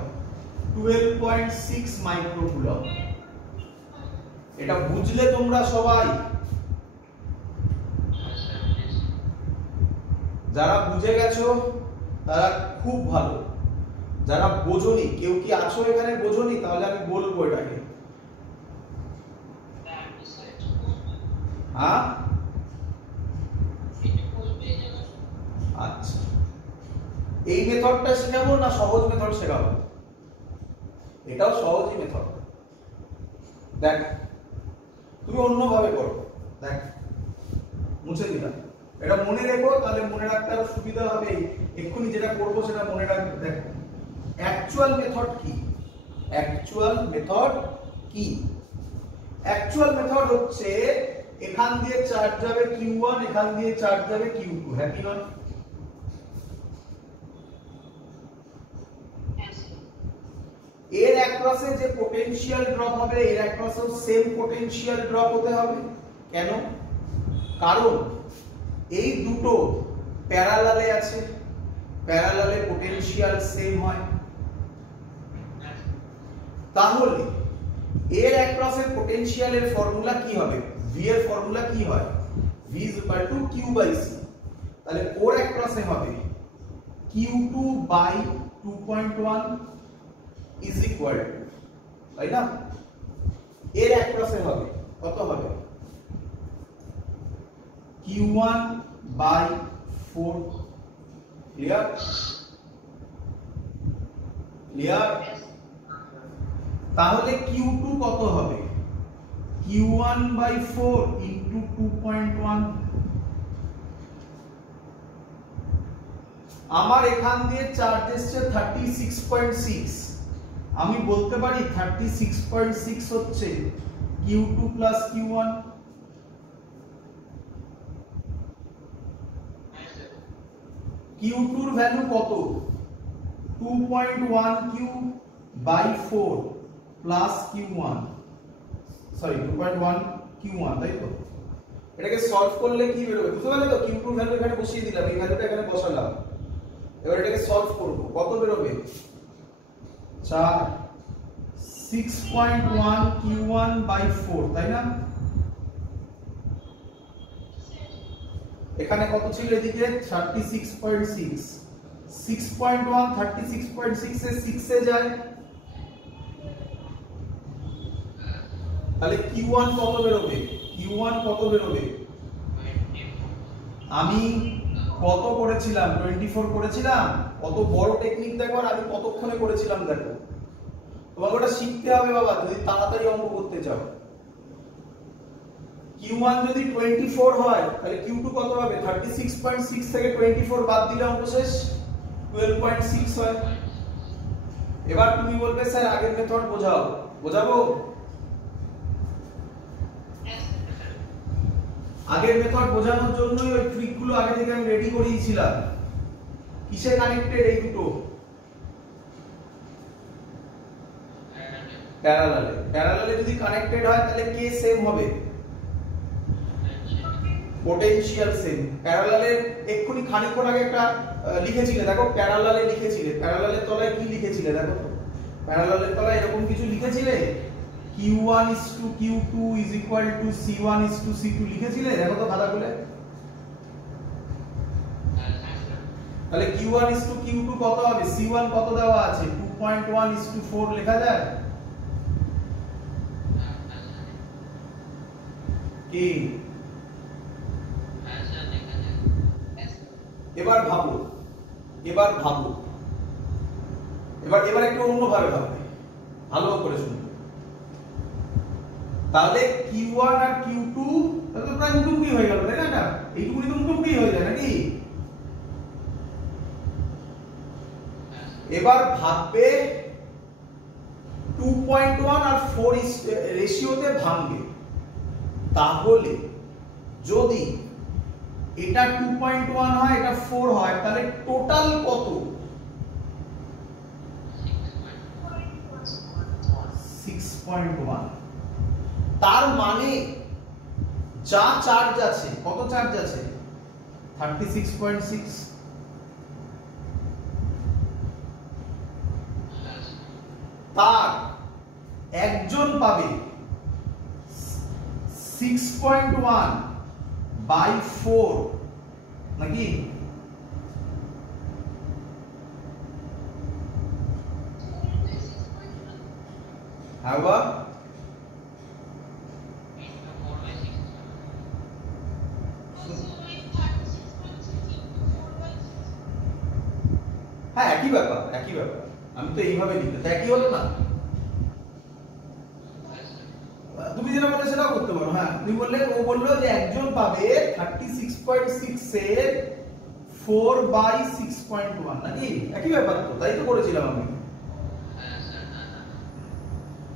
12.6 মাইক্রোকুলম এটা বুঝলে তোমরা সবাই যারা বুঝে গেছো তারা খুব ভালো যারা বোঝোনি কেউ কি আছো এখানে বোঝোনি তাহলে আমি বলবো এটাকে হ্যাঁ আচ্ছা এই মেথডটা শেখাবো না সহজ মেথড শেখাবো এটাও সহজই মেথড দেখ তুমি অন্যভাবে করো দেখ মুছে দিলাম এটা মনে রেখো তাহলে মনে রাখতে আরো সুবিধা হবে এক্ষুনি যেটা করবো সেটা মনে রাখবে দেখ অ্যাকচুয়াল মেথড কি অ্যাকচুয়াল মেথড কি অ্যাকচুয়াল মেথড হচ্ছে এখান দিয়ে চার্জ যাবে Q1 এখান দিয়ে চার্জ যাবে Q2 হ্যাঁ কি নয় এর অ্যাক্রসে যে পোটেনশিয়াল ড্রপ হবে এর অ্যাক্রসেও সেম পোটেনশিয়াল ড্রপ হতে হবে কেন কারণ এই দুটো প্যারালালে আছে প্যারালালে পোটেনশিয়াল সেম হয় তাহলে এর অ্যাক্রসের পোটেনশিয়ালের ফর্মুলা কি হবে v এর ফর্মুলা কি হয় v q/c তাহলে ওর অ্যাক্রসে হবে q2/2.1 is equal to তাই না এর অ্যাক্রসে হবে কত হবে q1/4 ক্লিয়ার ক্লিয়ার তাহলে q2 কত হবে q1/4 into 2.1 আমার এখান দিয়ে চার্জ এসছে 36.6 আমি বলতে পারি 36.6 হচ্ছে q2 plus q1 q2 এর ভ্যালু কত 2.1q/4 plus q1 sorry 2.1q1 তাই তো এটাকে সলভ করলে কি বের হবে বুঝতে পারলে তো q2 এর ভ্যালু এখানে বসিয়ে দিলাম এই ভ্যালুটা এখানে বসালাম এবার এটাকে সলভ করব কত বের হবে 4 6.1q1/4 তাই না এখানে কত ছিল এদিকে 36.6 6.1 36.6 এ 6 এ যায় তাহলে q1 কত বের হবে q1 কত বের হবে আমি কত করেছিলাম 24 করেছিলাম কত বড় টেকনিক দেখো আর আমি কতক্ষণে করেছিলাম দেখো তোমাকে ওটা শিখতে হবে বাবা যদি তাড়াতাড়ি অঙ্ক করতে চাও q1 যদি 24 হয় তাহলে q2 কত হবে 36.6 থেকে 24 বাদ দিলে অঙ্ক শেষ 12.6 হয় এবার তুমি বলবে স্যার আগের মেথড বোঝাও বোঝাবো আগের মেথড বোঝানোর জন্যই ওই ট্রিকগুলো আগে থেকে আমি রেডি করিয়েছিলাম কিসে কানেক্টেড এই দুটো প্যারালালে প্যারালালে যদি কানেক্টেড হয় তাহলে কে সেম হবে পোটেনশিয়াল সেম প্যারালালের এক্ষুনি খানিকক্ষণ আগে একটা লিখেছিলে দেখো প্যারালালে লিখেছিলে প্যারালালের তলায় কি লিখেছিলে দেখো তো প্যারালালের তলায় এরকম কিছু লিখেছিলে q1 is to q2 is equal to c1 is to c2 লিখেছিলে দেখো তো খাতা খুলে তাহলে q1 is to q2 কত হবে c1 কত দেওয়া আছে 2.1 is to 4 লেখা যায় কি এবার ভাবো এবার একটু অন্যভাবে ভাববে ভালো করে শুনুন। তাহলে Q1 আর Q2 তাহলে তো প্রায় মুখোমুখি হয়ে গেল, তাই না? এইটুকুনি তো মুখোমুখি হয়ে যায় নাকি? এবার ভাববে 2.1 আর 4 রেশিওতে ভাঙবে। তাহলে যদি এটা 2.1 হয়, এটা 4 হয়, তাহলে টোটাল কত? 6.1। তার মানে যা চার্জ আছে, কত চার্জ আছে? 36.6। তার একজন পাবে 6.1 বাই 4 নাকি? হ্যাঁ বা হ্যাঁ, একই ব্যাপার, একই ব্যাপার। আমি তো এইভাবে লিখতে, তো একই হলো না? তুমি যেটা বলে সেটাও করতে পারো। হ্যাঁ, তুমি বললে, ও বললো যে একজন পাবে 36.6 এর 4 বাই 6.1 নাকি? একই ব্যাপার তো, তাই তো করেছিলাম আমি।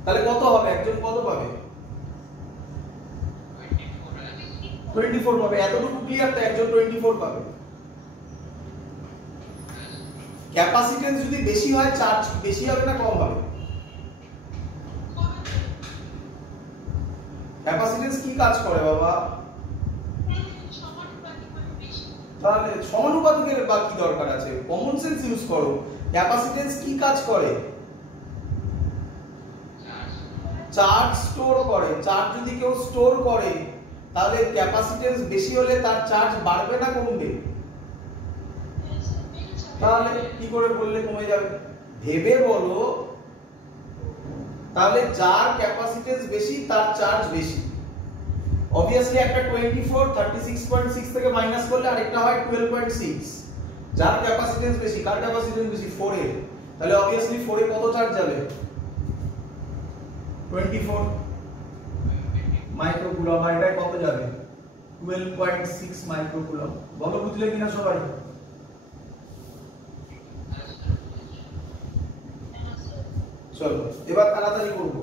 তাহলে কত হবে? একজন কত পাবে? 24 পাবে। এতটুকু ক্লিয়ার তো? একজন 24 পাবে। ক্যাপাসিট্যান্স যদি বেশি হয়, চার্জ বেশি হবে না কম হবে? ক্যাপাসিট্যান্স কি কাজ করে বাবা? তাহলে সমানুপাতিকের বা কি দরকার আছে? কমন সেন্স ইউজ করো। ক্যাপাসিট্যান্স কি কাজ করে? চার্জ স্টোর করে। চার্জ যদি কেউ স্টোর করে, তাহলে ক্যাপাসিট্যান্স বেশি হলে তার চার্জ বাড়বে না কমবে? তাহলে কি করে বললে কমে যাবে? ভেবে বলো। তাহলে যার ক্যাপাসিট্যান্স বেশি তার চার্জ বেশি। obviously একটা 24 36.6 থেকে মাইনাস করলে আরেকটা হয় 12.6। যার ক্যাপাসিট্যান্স বেশি, কার ক্যাপাসিট্যান্স বেশি? 4 এর। তাহলে obviously 4 এ কত চার্জ যাবে? 24 মাইক্রোকুলম। আর এটা কত যাবে? 12.6 মাইক্রোকুলম। বলো বুঝলে কিনা সবাই? চলো এবার তাড়াতাড়ি করব।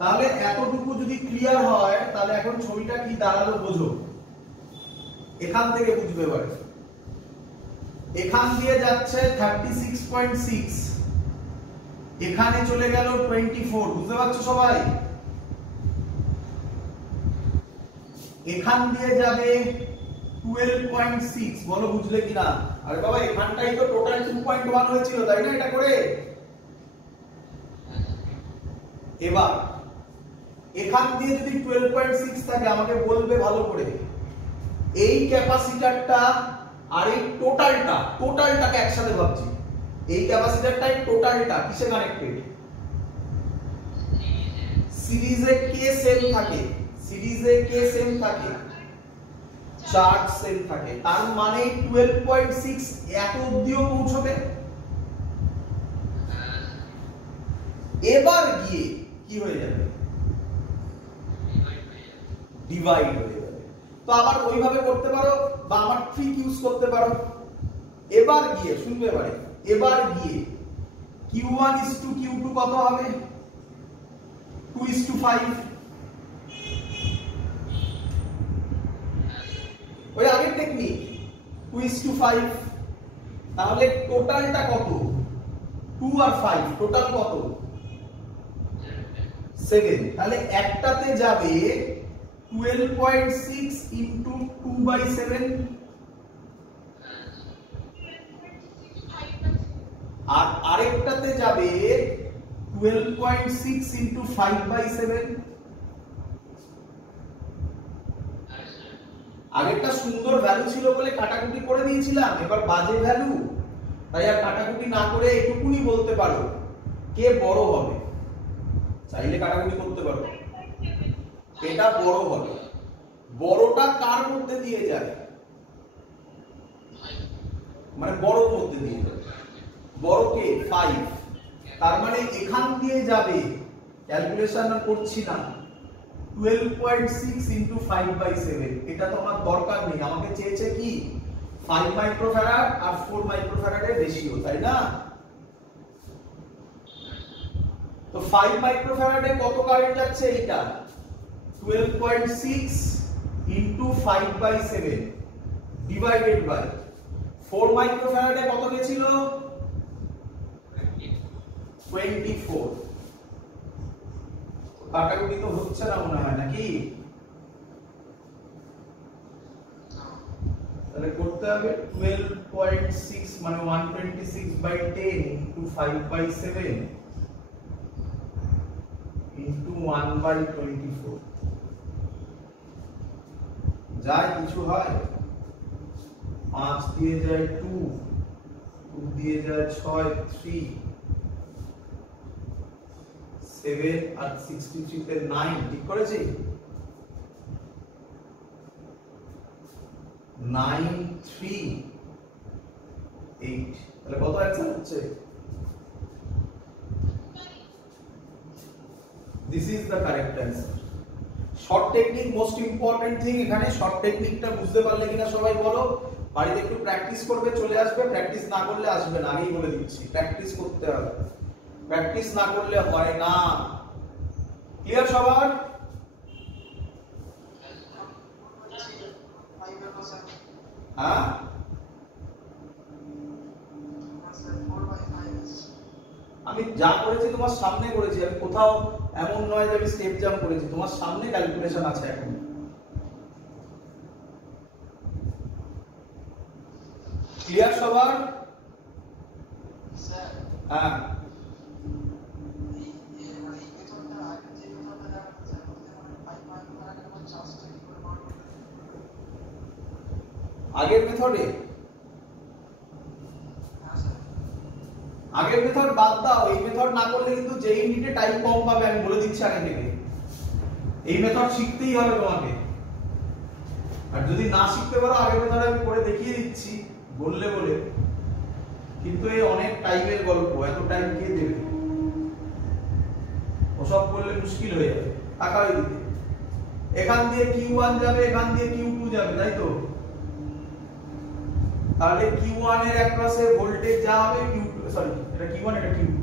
তাহলে এতটুকু যদি ক্লিয়ার হয়, তাহলে এখন ছবিটা কি দাঁড়ালো বোঝো। এখান থেকে বুঝবে এবারে। এখান দিয়ে যাচ্ছে 36.6, এখানে চলে গেল 24। বুঝতে পারছো সবাই? এখান দিয়ে যাবে 12.6। বলো বুঝলে কিনা? আরে বাবা, এখানটাই তো টোটাল 2.1 হয়েছিল, তাই না? এটা করে এবার এখান দিয়ে যদি 12.6 থাকে, আমাকে বলবে ভালো করে এই ক্যাপাসিটরটা আর এই টোটালটাকে একসাথে ভাবছি। এই ক্যাপাসিটরটাই টোটালটা কিসে কানেক্টেড? সিরিজে কে সেম থাকে? সিরিজে কে সেম থাকে? চার্জ সেম থাকে। তার মানে 12.6 এত অবধিও পৌঁছবে। এবার গিয়ে কি হয়ে যাবে? ডিভাইড হয়ে যাবে। তো আবার ওইভাবে করতে পারো বা আমার ট্রিক ইউজ করতে পারো। এবার গিয়ে শুনবে এবারে, এবার গিয়ে Q1 Q2 কত হবে? 2:5। ওই আগের টেকনিক 2:5। তাহলে টোটালটা কত? 2 আর 5 টোটাল কত? 7। তাহলে একটাতে যাবে 12.6 into 2/7 আর আরেকটাতে যাবে 12.6 into 5/7। আগেরটা সুন্দর ভ্যালু ছিল বলে কাটাকুটি করে দিয়েছিলাম, এবার বাজে ভ্যালু, তাই আর কাটাকুটি না করে এটুকুনি বলতে পারো কে বড় হবে। চাইলে কাটাকুটি করতে পারো। এটা বড় হবে। বড়টা কার মধ্যে দিয়ে যায়? মানে বড়র মধ্যে দিয়ে যায়। বড় কে? 5। তার মানে এখান দিয়ে যাবে, ক্যালকুলেশন করছি না, 12.6 ইনটু 5/7। এটা তো আমার দরকার নেই, আমাকে চেয়েছে কি 5 মাইক্রোফ্যারাড আর 4 মাইক্রোফ্যারাডের রেশিও, তাই না? তো 5 মাইক্রোফ্যারাডে কত কারেন্ট যাচ্ছে? এটা 12.6 ইনটু 5/7 ডিভাইডেড বাই 4 মাইক্রোফ্যারাডে কত গেছিল? 24। কাটাকুটি তো হচ্ছে না মনে হয়, নাকি? তাহলে করতে হবে 12.6 মানে 126/10 ইনটু 5/7 ইনটু 1/24। যায় কিছু হয়? 5 দিয়ে যায় 2, 2 দিয়ে যায় 6, 3, 7 আর 63 তে 9, ঠিক করেছি? 9, 3, 8। তাহলে কত অ্যান্সার হচ্ছে? This is the correct answer. Short technique most important thing. এখানে শর্ট টেকনিকটা বুঝতে পারলে কিনা সবাই বলো। বাড়িতে একটু প্র্যাকটিস করবে, চলে আসবে। প্র্যাকটিস না করলে আসবে না, আগেই বলে দিচ্ছি। প্র্যাকটিস করতে হবে, প্র্যাকটিস না করলে হয় না। ক্লিয়ার সবার? হ্যাঁ, আমি যা করেছি তোমার সামনে করেছি, আমি কোথাও এমন নয় যে আমি স্টেপ জাম্প করেছি, তোমার সামনে ক্যালকুলেশন আছে এখন। ক্লিয়ার সবার? হ্যাঁ, আগের মেথডে, আগের মেথড বাদ দাও। এই মেথড না করলে কিন্তু জেই নিটে টাইম কম পাবে, আমি বলে দিচ্ছি আগে থেকে। এই মেথড শিখতেই হবে তোমাকে। আর যদি না শিখতে পারো, আগের মেথড আমি করে দেখিয়ে দিচ্ছি বললে বলে, কিন্তু এই অনেক টাইমের গল্প, এত টাইম কে দেবে? ওসব করলে মুশকিল হয়ে যাবে। টাকা হয়ে দিতে এখান দিয়ে Q1 যাবে, এখান দিয়ে Q2 যাবে, তাই তো? তাহলে Q1 এর অ্যাক্রসে ভোল্টেজ যা হবে, Q2 সরি এটা Q1 এটা Q2,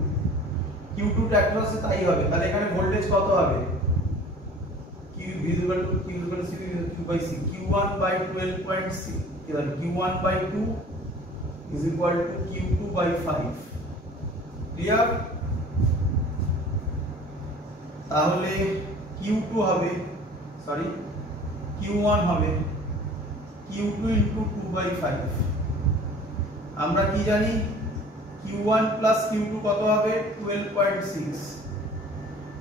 Q2 এর অ্যাক্রসে তাই হবে। তাহলে এখানে ভোল্টেজ কত হবে? Q visible to Q equal to Q/C, Q1/12.6, এবার Q1/2 is equal to Q2/5। Clear? তাহলে Q2 হবে, সরি Q1 হবে Q2 into 2/5। আমরা কি জানি? Q1 plus Q2 কত হবে? 12.6।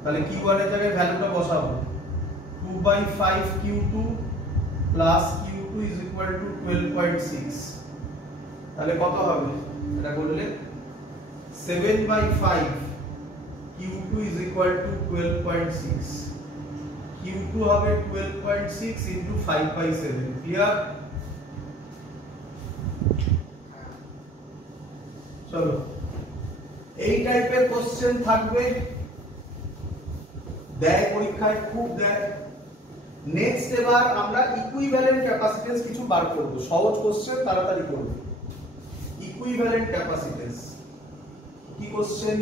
তাহলে Q1 এর জায়গায় ভ্যালুটা বসাবো, 2/5 Q2 plus Q2 is equal to 12.6। তাহলে কত হবে? এটা করলে 7/5 Q2 is equal to 12.6। Q2 হবে 12.6 into 5/7। ক্লিয়ার? চলো, এই টাইপের কোশ্চেন থাকবে, দেয় পরীক্ষায়, খুব দেয়। নেক্সট এবার আমরা ইকুইভ্যালেন্ট ক্যাপাসিট্যান্স কিছু বার করব। সহজ কোশ্চেন, তাড়াতাড়ি করব। ইকুইভ্যালেন্ট ক্যাপাসিট্যান্স কি কোশ্চেন?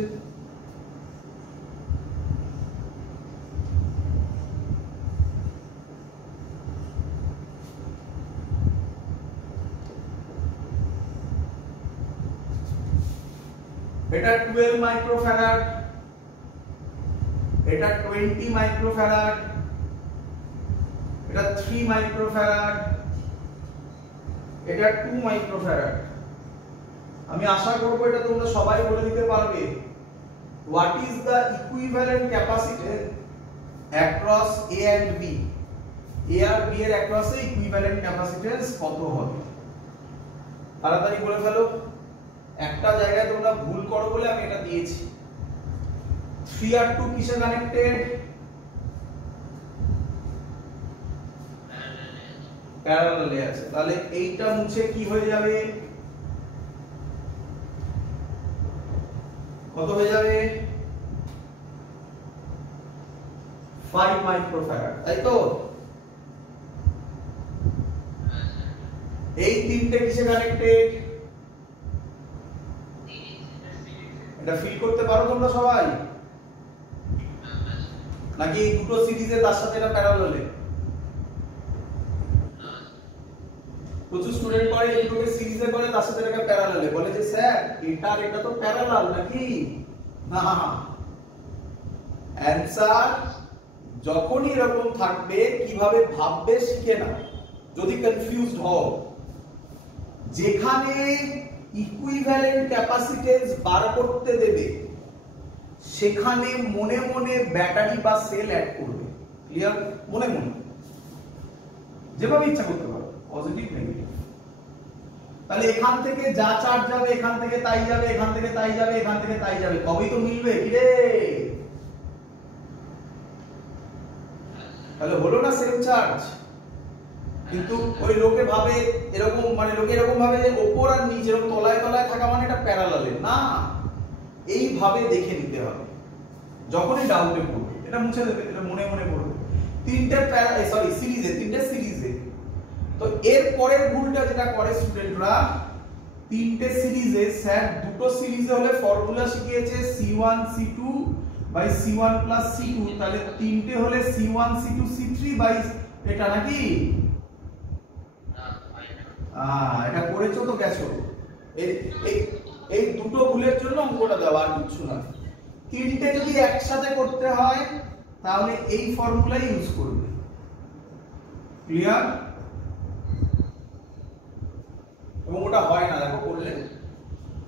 এটা 12 মাইক্রোফ্যারাড, এটা 20 মাইক্রোফ্যারাড, এটা 3 মাইক্রোফ্যারাড, এটা 2 মাইক্রোফ্যারাড। আমি আশা করব এটা তোমরা সবাই বলে দিতে পারবে। What is the equivalent capacitance across A and B? A আর B এর অ্যাক্রসে ইকুইভ্যালেন্ট ক্যাপাসিট্যান্স কত হবে? তাড়াতাড়ি বলে ফেলো। একটা জায়গায় তোমরা ভুল করো বলে আমি এটা দিয়েছি। 3 আর 2 কিসে কানেক্টেড? প্যারালালে আছে। তাহলে এইটা মুছে কি হয়ে যাবে? কত হয়ে যাবে 5 মাইক্রোফ্যারাড, তাই তো? এই তিনটে কিসে কানেক্টেড? এটা ফিল করতে পারো তোমরা সবাই, নাকি এই দুটো সিরিজে তার সাথে এটা প্যারালালে? প্রচুর স্টুডেন্ট করে এই দুটোকে সিরিজে করে তার সাথে এটাকে প্যারালালে বলে যে স্যার এটা আর এটা তো প্যারালাল নাকি? না, অ্যানসার যখনই এরকম থাকবে কিভাবে ভাববে শিখে নাও। যদি কনফিউজড হও, যেখানে ইকুইভ্যালেন্ট ক্যাপাসিটেন্স বার করতে দেবে সেখানে মনে মনে ব্যাটারি বা সেল অ্যাড করবে। ক্লিয়ার? মনে মনে যেভাবে ইচ্ছা করতে পারো, পজিটিভ নেগেটিভ। তাহলে এখান থেকে যা চার্জ যাবে এখান থেকে তাই যাবে, এখান থেকে তাই যাবে, এখান থেকে তাই যাবে, তবেই তো মিলবে। কি রে? তাহলে হলো না সেম চার্জ? কিন্তু ওই লোকে ভাবে এরকম, মানে লোকে এরকম ভাবে যে উপর আর নিচে এরকম তলায় তলায় থাকা মানে এটা প্যারালালে। না, এইভাবে দেখে নিতে হবে। যখনই ডাউটে পড়বে এটা মুছে দেবে, এটা মনে মনে পড়বে। তিনটে তিনটে সিরিজে। তো এর পরের ভুলটা যেটা করে স্টুডেন্টরা, তিনটে সিরিজে, স্যার দুটো সিরিজে হলে ফর্মুলা শিখিয়েছে C1 C2 by C1 plus C2, তাহলে তিনটে হলে C1 C2 C3 বাই এটা, নাকি? এটা করেছো তো গেছো। এই দুটো ভুলের জন্য অঙ্কটা দেওয়া, আর কিছু না। তিনটে যদি একসাথে করতে হয় তাহলে এই ফর্মুলাই ইউজ করবে। ক্লিয়ার? এবং ওটা হয় না, দেখো করলে,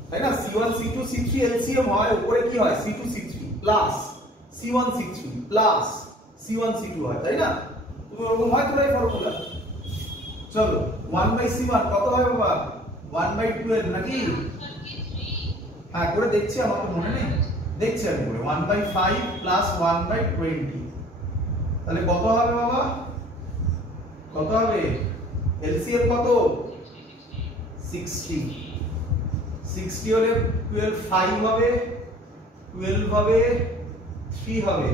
তাই না? C1 C2 C3 এলসিএম হয়, উপরে কি হয় C2 C3 plus C1 C3 plus C1 C2 হয়, তাই না? তুমি ওরকম হয় তোর এই ফর্মুলা। চলো 1/C1 কত হয় বাবা? 1/12 নাকি? হ্যাঁ করে দেখছি, আমার তো মনে নেই, দেখছি আমি করে। 1/5 প্লাস 1/20, তাহলে কত হবে বাবা? কত হবে? এলসিএম কত? 60। 60 হলে 12 5 হবে, 12 হবে, 3 হবে,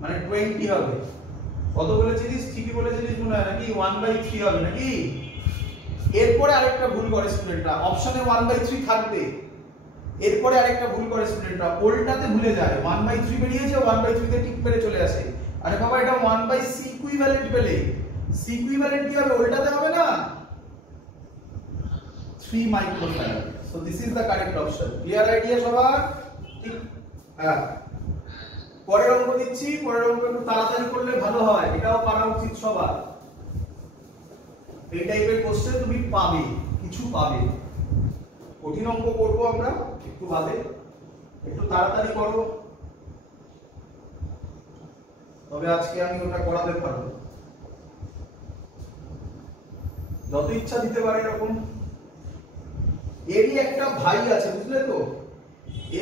মানে 20 হবে। কত বলেছিস? ঠিকই বলেছিস মনে হয়, নাকি? 1/3 হবে, নাকি? এরপরে আরেকটা ভুল করে স্টুডেন্টরা, অপশনে 1/3 থাকবে, এরপরে আরেকটা ভুল করে স্টুডেন্টরা, ওল্টাতে ভুলে যায়। 1/3 বেরিয়েছে, 1/3 তে টিক মেরে চলে আসে। আরে বাবা, এটা 1/c ইকুইভ্যালেন্ট পেলে, c ইকুইভ্যালেন্ট কি হবে? ওল্টাতে হবে না, 3 microfarad. So this is the correct option. Clear idea সবার? ঠিক? হ্যাঁ। পরের অঙ্ক দিচ্ছি, পরের অঙ্ক একটু তাড়াতাড়ি করলে ভালো হয়, এটাও পারা উচিত সবার। এই টাইপের কোশ্চেন তুমি পাবে, কিছু পাবে। কঠিন অঙ্ক করব আমরা একটু বাদে, একটু তাড়াতাড়ি করো, তবে আজকে আমি ওটা করাতে পারবো। যত ইচ্ছা দিতে পারে এরকম। এরই একটা ভাই আছে, বুঝলে তো?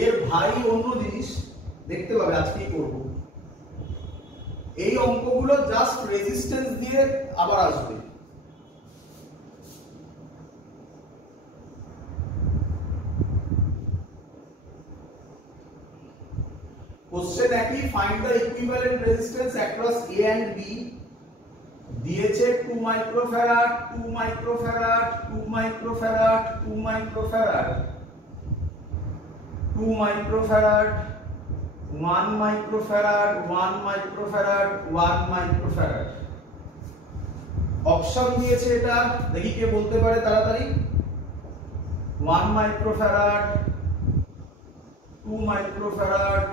এর ভাই অন্য জিনিস দেখতে পাবে, আজকেই করব। এই অঙ্কগুলো জাস্ট রেজিস্ট্যান্স দিয়ে আবার আসবে। কোশ্চেন একই, find the equivalent resistance across A and B। দিয়েছে 2 microfarad, 2 microfarad, 2 microfarad, 2 microfarad, 2 microfarad, 1 microfarad, 1 microfarad, 1 microfarad. Option দিয়েছে এটা, দেখি কে বলতে পারে তাড়াতাড়ি। 1 microfarad, 2 microfarad,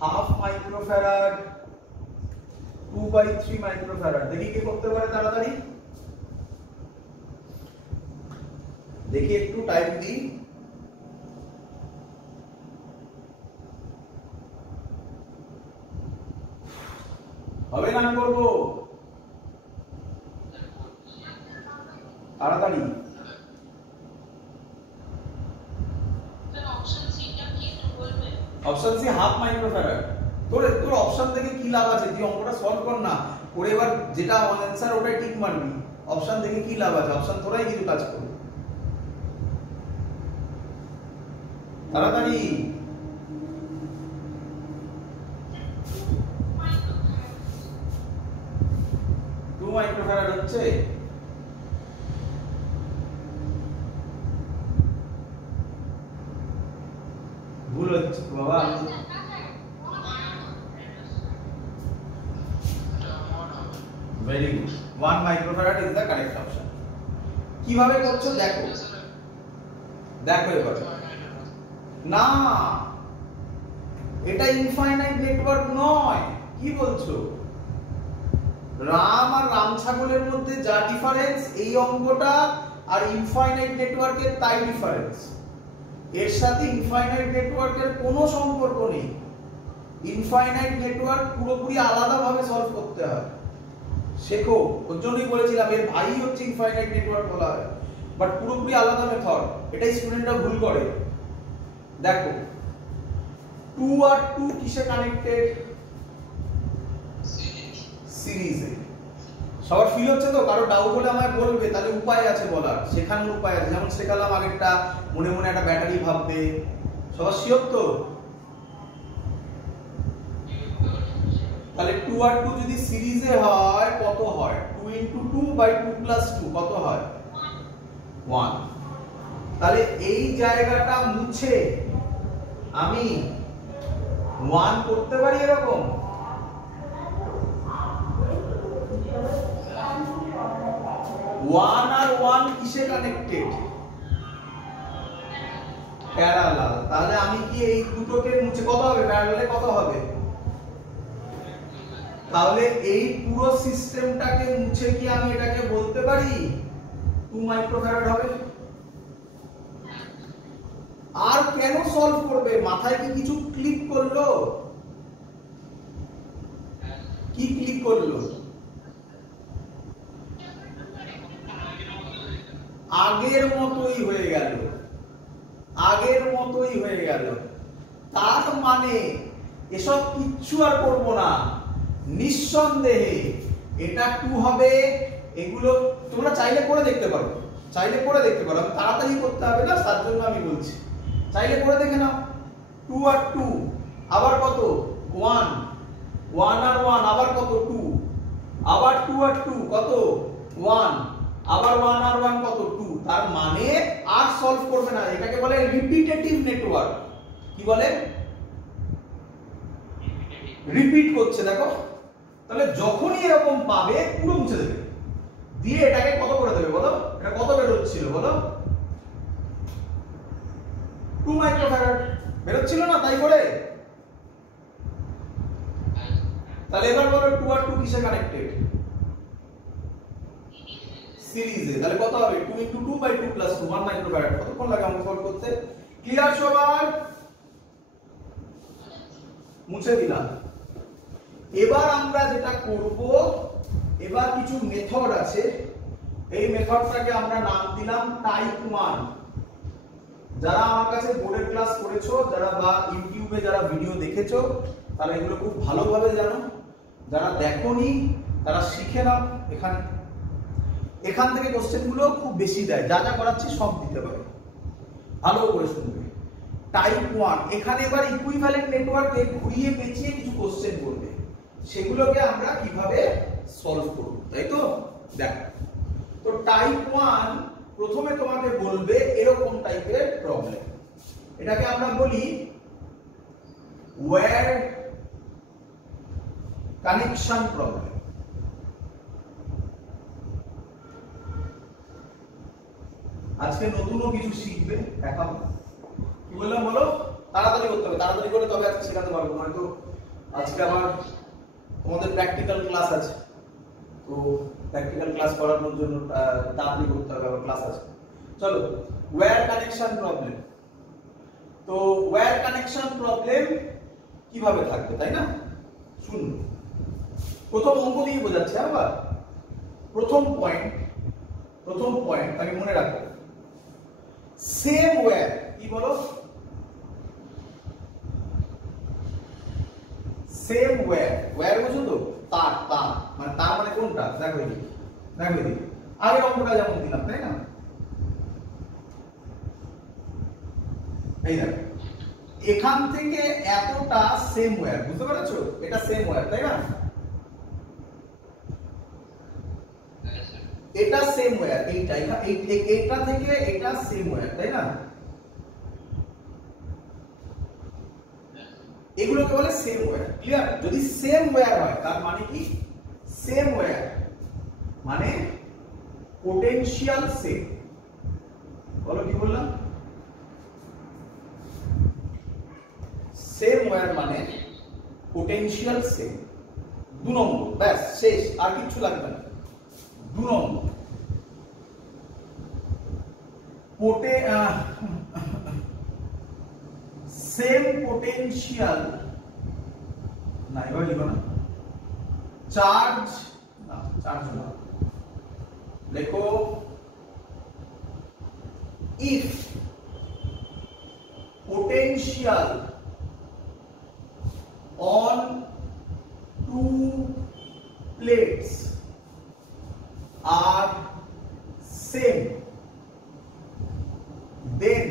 half microfarad, 2/3 microfarad. দেখি কে করতে পারে তাড়াতাড়ি, দেখি একটু টাইম দিই। হবে না, করবো তাড়াতাড়ি। Option C half microfarad. তোর অপশন থেকে কি লাভ আছে? তুই অঙ্কটা সলভ কর না, করে এবার যেটা অ্যানসার ওটাই টিক মারবি। অপশন থেকে কি লাভ আছে? অপশন তোরাই কিছু কাজ করবে। তাড়াতাড়ি। 2 মাইক্রোফ্যারাড হচ্ছে। ভুল হচ্ছে বাবা। Very good, 1 microfarad is the correct option. কিভাবে করছো দেখো, দেখো এবার। না, এটা ইনফাইনাইট নেটওয়ার্ক নয়। কি বলছো? রাম আর রাম ছাগলের মধ্যে যা ডিফারেন্স এই অঙ্কটা আর ইনফাইনাইট নেটওয়ার্কের তাই ডিফারেন্স। এর সাথে ইনফাইনাইট নেটওয়ার্কের কোনো সম্পর্ক নেই। ইনফাইনাইট নেটওয়ার্ক পুরোপুরি আলাদাভাবে সলভ করতে হয়। শেখো, ওর জন্যই বলেছিলাম এর ভাই হচ্ছে ইনফাইনাইট নেটওয়ার্ক বলা হয়, বাট পুরোপুরি আলাদা মেথড। এটাই স্টুডেন্টরা ভুল করে। দেখো 2 আর 2 কিসে কানেক্টেড? সিরিজে। সবার ফিল হচ্ছে তো? কারো ডাউট হলে আমায় বলবে, তাহলে উপায় আছে বলার, শেখানোর উপায় আছে। যেমন শেখালাম আগেরটা, মনে মনে একটা ব্যাটারি ভাববে। সবার শিওর তো? তাহলে 2 আর 2 যদি সিরিজে হয় কত হয়? 2 * 2 / 2 + 2 কত হয়? 1। তাহলে এই জায়গাটা মুছে আমি 1 করতে পারি এরকম। 1 আর 1 কিসে কানেক্টেড? প্যারালাল। তাহলে আমি কি এই দুটোকে মুছে কত হবে? প্যারালালে কত হবে? তাহলে এই পুরো সিস্টেমটাকে মুছে কি আমি এটাকে বলতে পারি 2 মাইক্রোফ্যারাড হবে? আর কেন সলভ করবে? মাথায় কি কিছু ক্লিক করলো? কি ক্লিক করলো? আগের মতোই হয়ে গেল, আগের মতোই হয়ে গেল। তার মানে এসব কিচ্ছু আর করব না, নিঃসন্দেহে এটা 2 হবে। এগুলো তোমরা চাইলে করে দেখতে পারো, চাইলে করে দেখতে পারো। আমি তাড়াতাড়ি করতে হবে না, তার জন্য আমি বলছি, চাইলে করে দেখে নাও। 2 আর 2 আবার কত? 1। 1 আর 1 আবার কত? 2। আবার 2 আর 2 কত? 1। আবার 1 আর 1 কত? 2। তার মানে আর সলভ করবে না। এটাকে বলে রিপিটেটিভ নেটওয়ার্ক। কি বলে? রিপিট করছে। দেখো, তাহলে যখনই এরকম পাবে পুরো মুছে দেবে, দিয়ে এটাকে কত করে দেবে বলো? এটা কত বের হচ্ছিল বলো? 2 মাইক্রোফ্যারাড বের হচ্ছিল না, তাই করে। তাহলে এবার বলো 2 আর 2 কিসে কানেক্টেড? সিরিজে। তাহলে কত হবে? 2 * 2 / 2 + 2 1 মাইক্রোফ্যারাড। কতক্ষণ লাগে আমাকে সলভ করতে? ক্লিয়ার সবার? মুছে দিলাম। এবার আমরা যেটা করব, এবার কিছু মেথড আছে। এই মেথডটাকে আমরা নাম দিলাম টাইপ 1। যারা আমার কাছে বোর্ডের ক্লাস করেছো, যারা বা ইউটিউবে যারা ভিডিও দেখেছো, তারা এগুলো খুব ভালোভাবে জানো। যারা দেখোনি তারা শিখে নাও। এখান থেকে কোশ্চেনগুলো খুব বেশি দেয়, যা যা করাচ্ছি সব দিতে পারে, ভালো করে শুনবে। টাইপ 1, এখানে এবার ইকুইভ্যালেন্ট নেটওয়ার্কে ঘুরিয়ে পেঁচিয়ে কিছু কোশ্চেন করবে, সেগুলোকে আমরা কিভাবে সলভ করব, তাই তো? দেখো, তো টাইপ 1 প্রথমে তোমাকে বলবে এরকম টাইপের প্রবলেম। এটাকে আমরা বলি ওয়্যার কানেকশন প্রবলেম। আজকে নতুনও কিছু শিখবে, দেখাবো। কি বললাম বলো? তাড়াতাড়ি করতে হবে, তাড়াতাড়ি করে তবে আজকে শেখাতে পারবো। নয়তো আজকে আমার তোমাদের প্র্যাকটিক্যাল ক্লাস আছে, তো প্র্যাকটিক্যাল ক্লাস করানোর জন্য তাড়াতাড়ি করতে হবে, আবার ক্লাস আছে। চলো, ওয়্যার কানেকশন প্রবলেম। তো ওয়্যার কানেকশন প্রবলেম কিভাবে থাকবে, তাই না? শুনুন, প্রথম অঙ্ক দিয়ে বোঝাচ্ছি। আবার প্রথম পয়েন্ট আগে মনে রাখো, সেম ওয়্যার। কি বলো? Same wire. ওয়্যার বুঝো তো? তার মানে তার মানে কোনটা? দেখো এদিকে, দেখো এদিকে। আগে অঙ্কটা যেমন দিলাম, তাই না? এই দেখো, এখান থেকে এতটা সেম ওয়্যার, বুঝতে পেরেছো? এটা সেম ওয়্যার, তাই না? এটা সেম ওয়্যার, এইটা এটা থেকে এটা সেম ওয়্যার, তাই না? এগুলোকে বলে সেম ওয়্যার। ক্লিয়ার? যদি সেম ওয়্যার হয় তার মানে কি? সেম ওয়্যার মানে পোটেনশিয়াল সেম। বলো কি বললাম? সেম ওয়্যার মানে পোটেনশিয়াল সেম। 2 নম্বর, ব্যাস শেষ, আর কিছু লাগবে না। 2 নম্বর, সেম পোটেনশিয়াল, না এবার লিখো না, চার্জ, না চার্জ না, লেখো if potential on two plates are same, then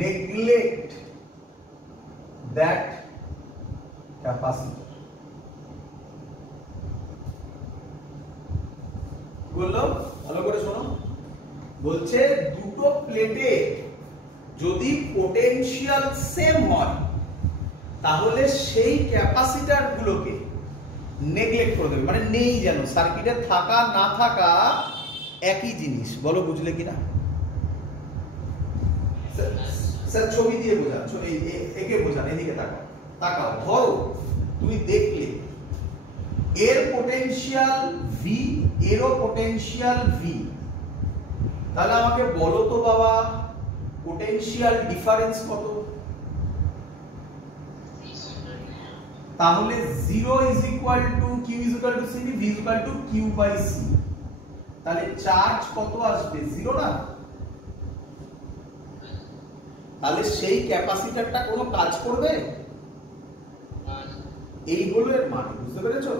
neglect that capacitor. বললো ভালো করে শোনো, বলছে দুটো প্লেটে যদি পোটেনশিয়াল সেম হয় তাহলে সেই ক্যাপাসিটর গুলোকে নেগলেক্ট করে দেবে, মানে নেই, যেন সার্কিটে থাকা না থাকা একই জিনিস। বলো বুঝলে কিনা? স্যার ছবি দিয়ে বোঝান, একে বোঝান, এদিকে তাকাও, তাকাও। ধরো তুমি দেখলে এর পোটেনশিয়াল ভি, এরও পোটেনশিয়াল ভি, তাহলে আমাকে বলো তো বাবা পোটেনশিয়াল ডিফারেন্স কত? তাহলে 0 is equal to q is equal to C, V is equal to q by C. তাহলে চার্জ কত আসবে? 0 না? তাহলে সেই ক্যাপাসিটরটা কোনো কাজ করবে? এইগুলো এর মানে, বুঝতে পেরেছো?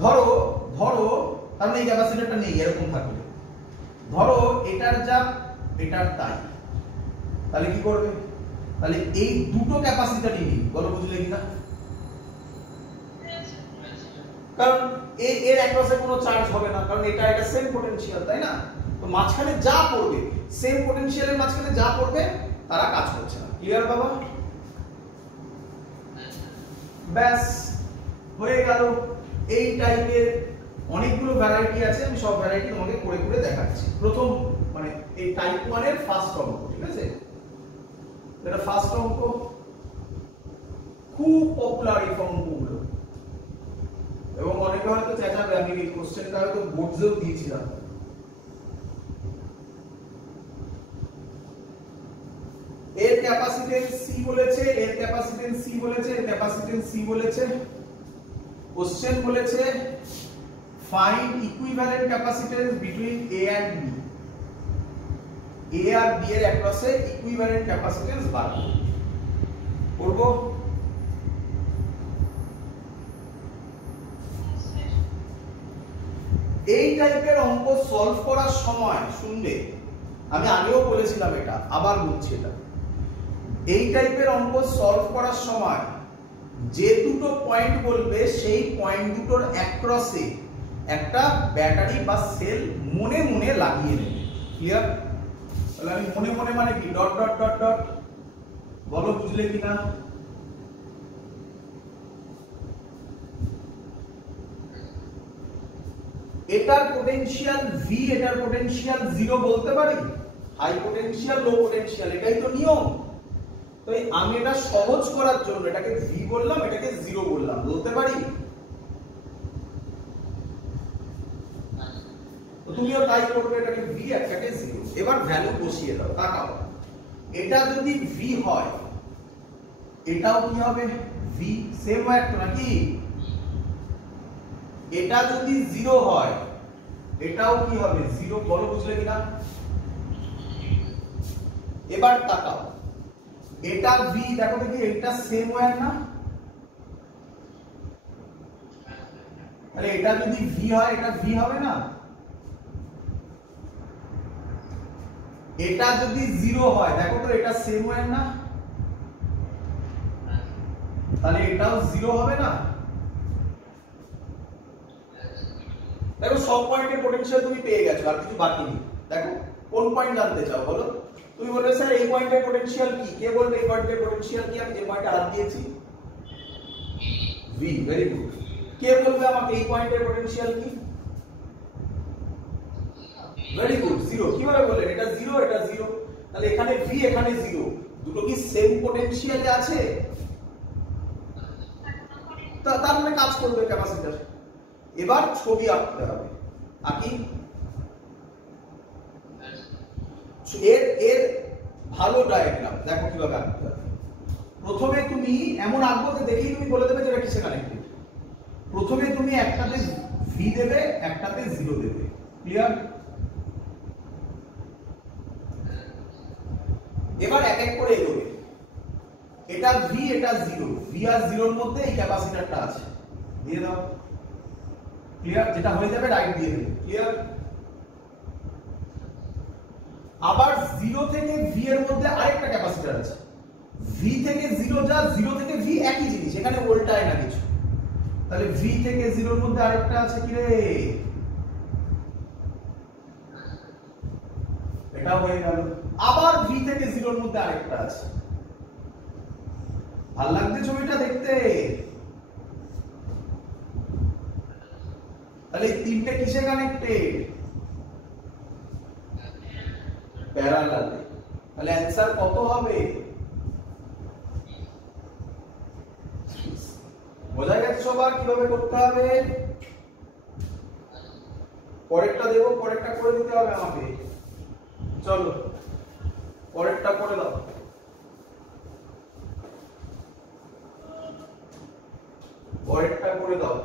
ধরো ধরো তাহলে এই ক্যাপাসিটরটা নেই, এরকম থাকবে। ধরো এটার যা এটার তাই, তাহলে কি করবে? তাহলে এই দুটো ক্যাপাসিটরই নেই। বলো বুঝলে কিনা? কারণ এর একপাশে কোনো চার্জ হবে না, কারণ এটা এটা সেম পোটেনশিয়াল, তাই না? তো মাঝখানে যা পড়বে, সেম পোটেনশিয়ালের মাঝখানে যা পড়বে তারা কাজ করছে না। ক্লিয়ার বাবা? ব্যাস হয়ে গেল। এই টাইপের অনেকগুলো ভ্যারাইটি আছে, আমি সব ভ্যারাইটি তোমাকে করে করে দেখাচ্ছি। প্রথম মানে এই টাইপ 1 এর ফার্স্ট অঙ্ক, ঠিক আছে? এটা ফার্স্ট অঙ্ক, খুব পপুলার এই অঙ্কগুলো, এবং অনেকে হয়তো চেঁচাবে, আমি এই কোশ্চেনটা হয়তো বোর্ডেও দিয়েছিলাম। এর ক্যাপাসিটেন্স সি বলেছে, এর ক্যাপাসিটেন্স সি বলেছে, এর ক্যাপাসিটেন্স সি বলেছে। কোশ্চেন বলেছে find equivalent capacitance between A and B. A আর বি এর অ্যাক্রসে ইকুইভ্যালেন্ট ক্যাপাসিটেন্স বার করব। এই টাইপের অঙ্ক সলভ করার সময় শুনবে, আমি আগেও বলেছিলাম এটা, আবার বলছি এটা, এই টাইপের অঙ্ক সলভ করার সময় যে দুটো পয়েন্ট বলবে সেই পয়েন্ট দুটোর অ্যাক্রসে একটা ব্যাটারি বা সেল মনে মনে লাগিয়ে নেবে। ক্লিয়ার? তাহলে আমি মনে মনে মানে কি, ডট ডট ডট ডট। বলো বুঝলে কিনা? এটার পোটেনশিয়াল ভি, এটার পোটেনশিয়াল 0 বলতে পারি, হাই পোটেনশিয়াল লো পোটেনশিয়াল, এটাই তো নিয়ম। তো আমি এটা সহজ করার জন্য এটাকে ভি বললাম, এটাকে 0 বললাম, বলতে পারি? তো তুমিও তাই করবে, এটাকে ভি একটাকে 0। এবার ভ্যালু বসিয়ে দাও, তাকাও। এটা যদি ভি হয় এটাও কি হবে? ভি, সেম একটা নাকি? এটা যদি 0 হয় এটাও কি হবে? 0। বলো বুঝলে কিনা? এবার তাকাও, এটা ভি, দেখো দেখি এটা সেম ওয়্যার না? তাহলে এটা যদি ভি হয় এটা ভি হবে না? এটা যদি 0 হয়, দেখো তো এটা সেম ওয়্যার না, তাহলে এটাও 0 হবে না? দেখো সব পয়েন্টের পোটেনশিয়াল তুমি পেয়ে গেছো, আর কিছু বাকি নেই। দেখো কোন পয়েন্ট জানতে চাও বলো? তুমি বলবে স্যার এই পয়েন্টের পোটেনশিয়াল কি? কে বলবে এই পয়েন্টের পোটেনশিয়াল কি? আমি যে পয়েন্টে হাত দিয়েছি ভি। Very good. কে বলবে আমাকে এই পয়েন্টের পোটেনশিয়াল কি? Very good, 0। কিভাবে বললেন? এটা 0, এটা 0, তাহলে এখানে ভি এখানে 0, দুটো কি সেম পোটেনশিয়ালে আছে? তার মানে কাজ করবে ক্যাপাসিটর। এবার ছবি আঁকতে হবে। আঁকি। এর ভালো ডায়াগ্রাম দেখো কিভাবে আঁকতে হবে। প্রথমে তুমি এমন আঁকবো যে দেখেই তুমি বলে দেবে যে এটা কিসে কানেক্টেড। প্রথমে তুমি একটাতে ভি দেবে, একটাতে 0 দেবে। ক্লিয়ার? এবার এক এক করে এগোবে। এটা ভি, এটা 0, ভি আর 0 এর মধ্যে এই ক্যাপাসিটরটা আছে, দিয়ে দাও। ক্লিয়ার? যেটা হয়ে যাবে রাইট দিয়ে দেবে। ক্লিয়ার? আবার 0 থেকে ভি এর মধ্যে আরেকটা ক্যাপাসিটর আছে। ভি থেকে 0 যা, 0 থেকে ভি একই জিনিস, এখানে উল্টায় না কিছু। তাহলে ভি থেকে 0 এর মধ্যে আরেকটা আছে কি রে? এটা হয়ে গেল। আবার ভি থেকে 0 এর মধ্যে আরেকটা আছে। ভালো লাগছে ছবিটা দেখতে? তাহলে এই তিনটে কিসে কানেক্টেড? প্যারালালে। তাহলে অ্যানসার কত হবে? বোঝা গেছে সবার কিভাবে করতে হবে? পরেরটা দেবো, পরেরটা করে দিতে হবে আমাকে। চলো পরেরটা করে দাও। পরেরটা করে দাও।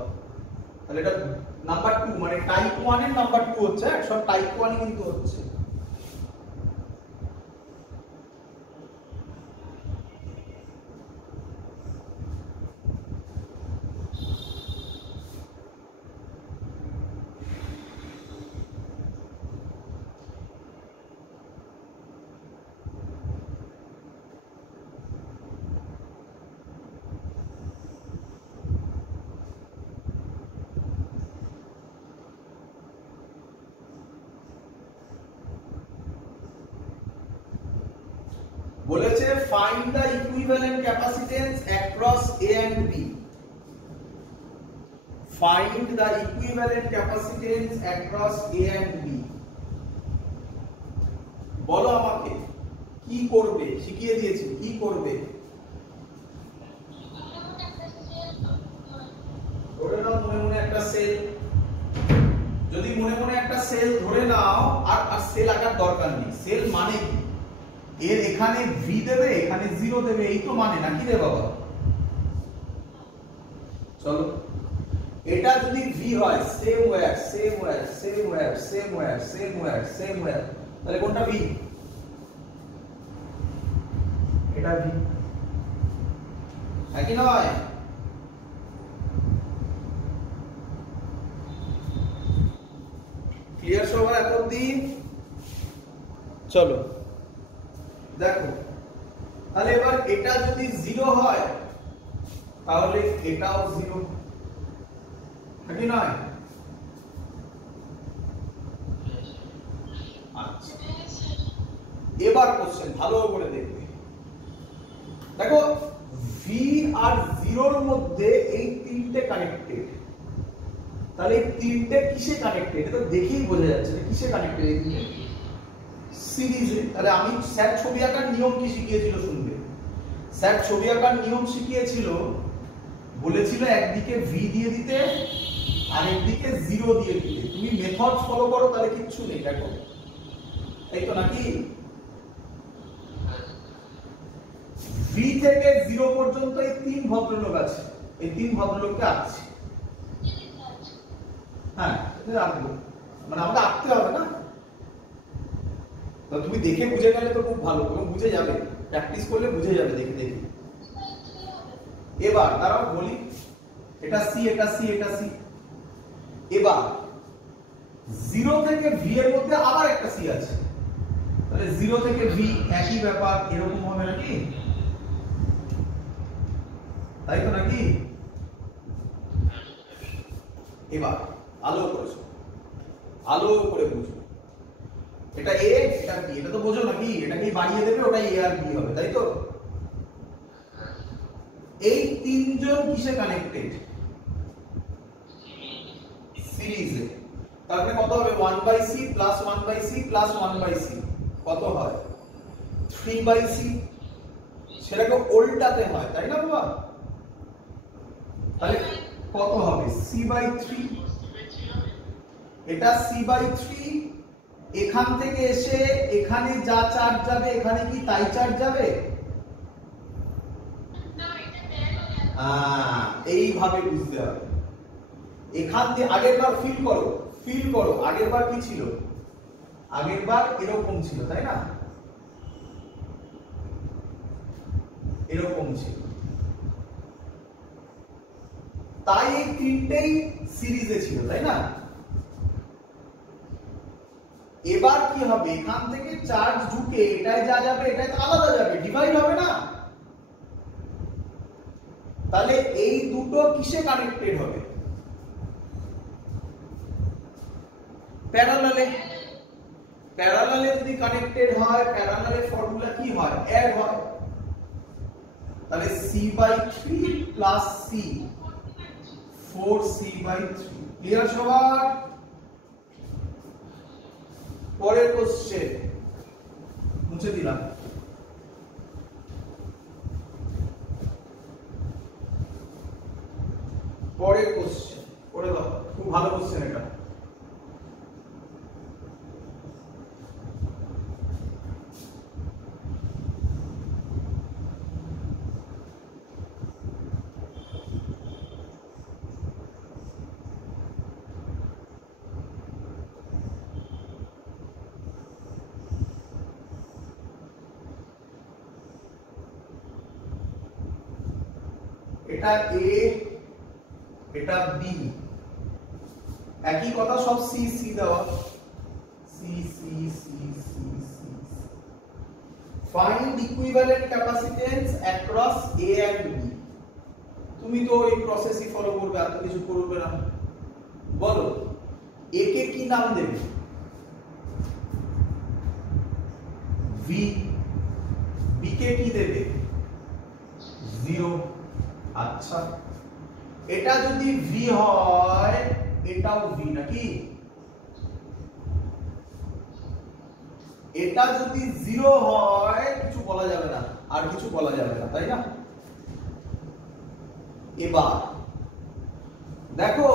তাহলে এটা নাম্বার 2, মানে টাইপ 1 এর নাম্বার 2 হচ্ছে, সব টাইপ 1 কিন্তু হচ্ছে। বলেছে find the equivalent capacitance across A and B. Find the equivalent capacitance across A and B. বলো আমাকে কি করবে, শিখিয়ে দিয়েছি কি করবে। ধরে নাও মনে মনে একটা সেল, যদি মনে মনে একটা সেল ধরে নাও, আর সেল আঁকার দরকার নেই। সেল মানে কি? এর এখানে ভি দেবে, এখানে 0 দেবে, এই তো মানে, নাকি রে বাবা? চলো এটা যদি ভি হয়, same wire same wire same wire same wire same wire same wire, তাহলে কোনটা ভি? এটা ভি, নাকি নয়? ক্লিয়ার সবার এতদিন? চলো দেখো, তাহলে এবার এটা যদি 0 হয় তাহলে এটাও 0, নাকি নয়? আচ্ছা, এবার কোশ্চেন ভালো করে দেখবে। দেখো ভি আর 0 এর মধ্যে এই তিনটে কানেক্টেড, তাহলে এই তিনটে কিসে কানেক্টেড? এটা দেখেই বোঝা যাচ্ছে যে কিসে কানেক্টেড। এই তিনটে সিরিজে। তাহলে আমি স্যার ছবি আঁকার নিয়ম কি শিখিয়েছিল শুনবে। স্যার ছবি আঁকার নিয়ম শিখিয়েছিল, বলেছিল একদিকে ভি দিয়ে দিতে আর একদিকে 0 দিয়ে দিতে। তুমি মেথড ফলো করো তাহলে কিচ্ছু নেই, দেখো এই তো, নাকি? ভি থেকে 0 পর্যন্ত এই 3 ভদ্রলোক আছে, এই 3 ভদ্রলোককে আঁকছি। হ্যাঁ আঁকবো, মানে আমাকে আঁকতে হবে না, তো তুমি দেখে বুঝে গেলে তো খুব ভালো, এবং বুঝে যাবে, প্র্যাকটিস করলে বুঝে যাবে দেখে দেখে। এবার দাঁড়াও বলি, এটা সি, এটা সি, এটা সি। এবার 0 থেকে ভি এর মধ্যে আবার একটা সি আছে, তাহলে 0 থেকে v একই ব্যাপার, এরকম হবে নাকি? তাই তো নাকি? এবার আলো করেছো, আলো করে বুঝো, এটা a এটা b, এটা তো বোঝো নাকি? এটাকেই বাড়িয়ে দেবে, ওটাই a আর b হবে, তাই তো? এই তিনজন কিসে কানেক্টেড? সিরিজে। তারপরে কত হবে? 1/c plus 1/c plus 1/c কত হয়? 3/c। সেটাকে উল্টাতে হয়, তাই না বাবা? তাহলে কত হবে? c/3। এটা c/3। এখান থেকে এসে এখানে যা চার্জ যাবে এখানে কি তাই চার্জ যাবে? এইভাবে বুঝতে হবে। এখান দিয়ে আগেরবার ফিল করো আগেরবার কি ছিল? আগেরবার এরকম ছিল, তাই না? এরকম ছিল, তাই এই তিনটেই সিরিজে ছিল, তাই না? এবার কি হবে? এখান থেকে চার্জ ঢুকে এটাই যা যাবে এটাই তো আলাদা যাবে, ডিভাইড হবে না। তাহলে এই দুটো কিসে কানেক্টেড হবে? প্যারালালে। প্যারালালে যদি কানেক্টেড হয়, প্যারালালে ফর্মুলা কি হয়? অ্যাড হয়। তাহলে c/3 plus c 4c/3। Clear সবার? পরের কোশ্চেন মুছে দিলাম। পরের কোশ্চেন করে দাও, খুব ভালো কোশ্চেন এটা। এটা a, এটা b, একই কথা, সব c c দেওয়া, c c c c c। Find equivalent capacitance across a and b। তুমি তো এই প্রসেসই ফলো করবে, আর কিছু করবে না। বলো a কে কি নাম দেবে? v। b কে কি দেবে? 0। আচ্ছা, এটা যদি v হয় এটাও v নাকি? এটা যদি 0 হয় কিছু বলা যাবে না, আর কিছু বলা যাবে না, তাই না? এবার দেখো,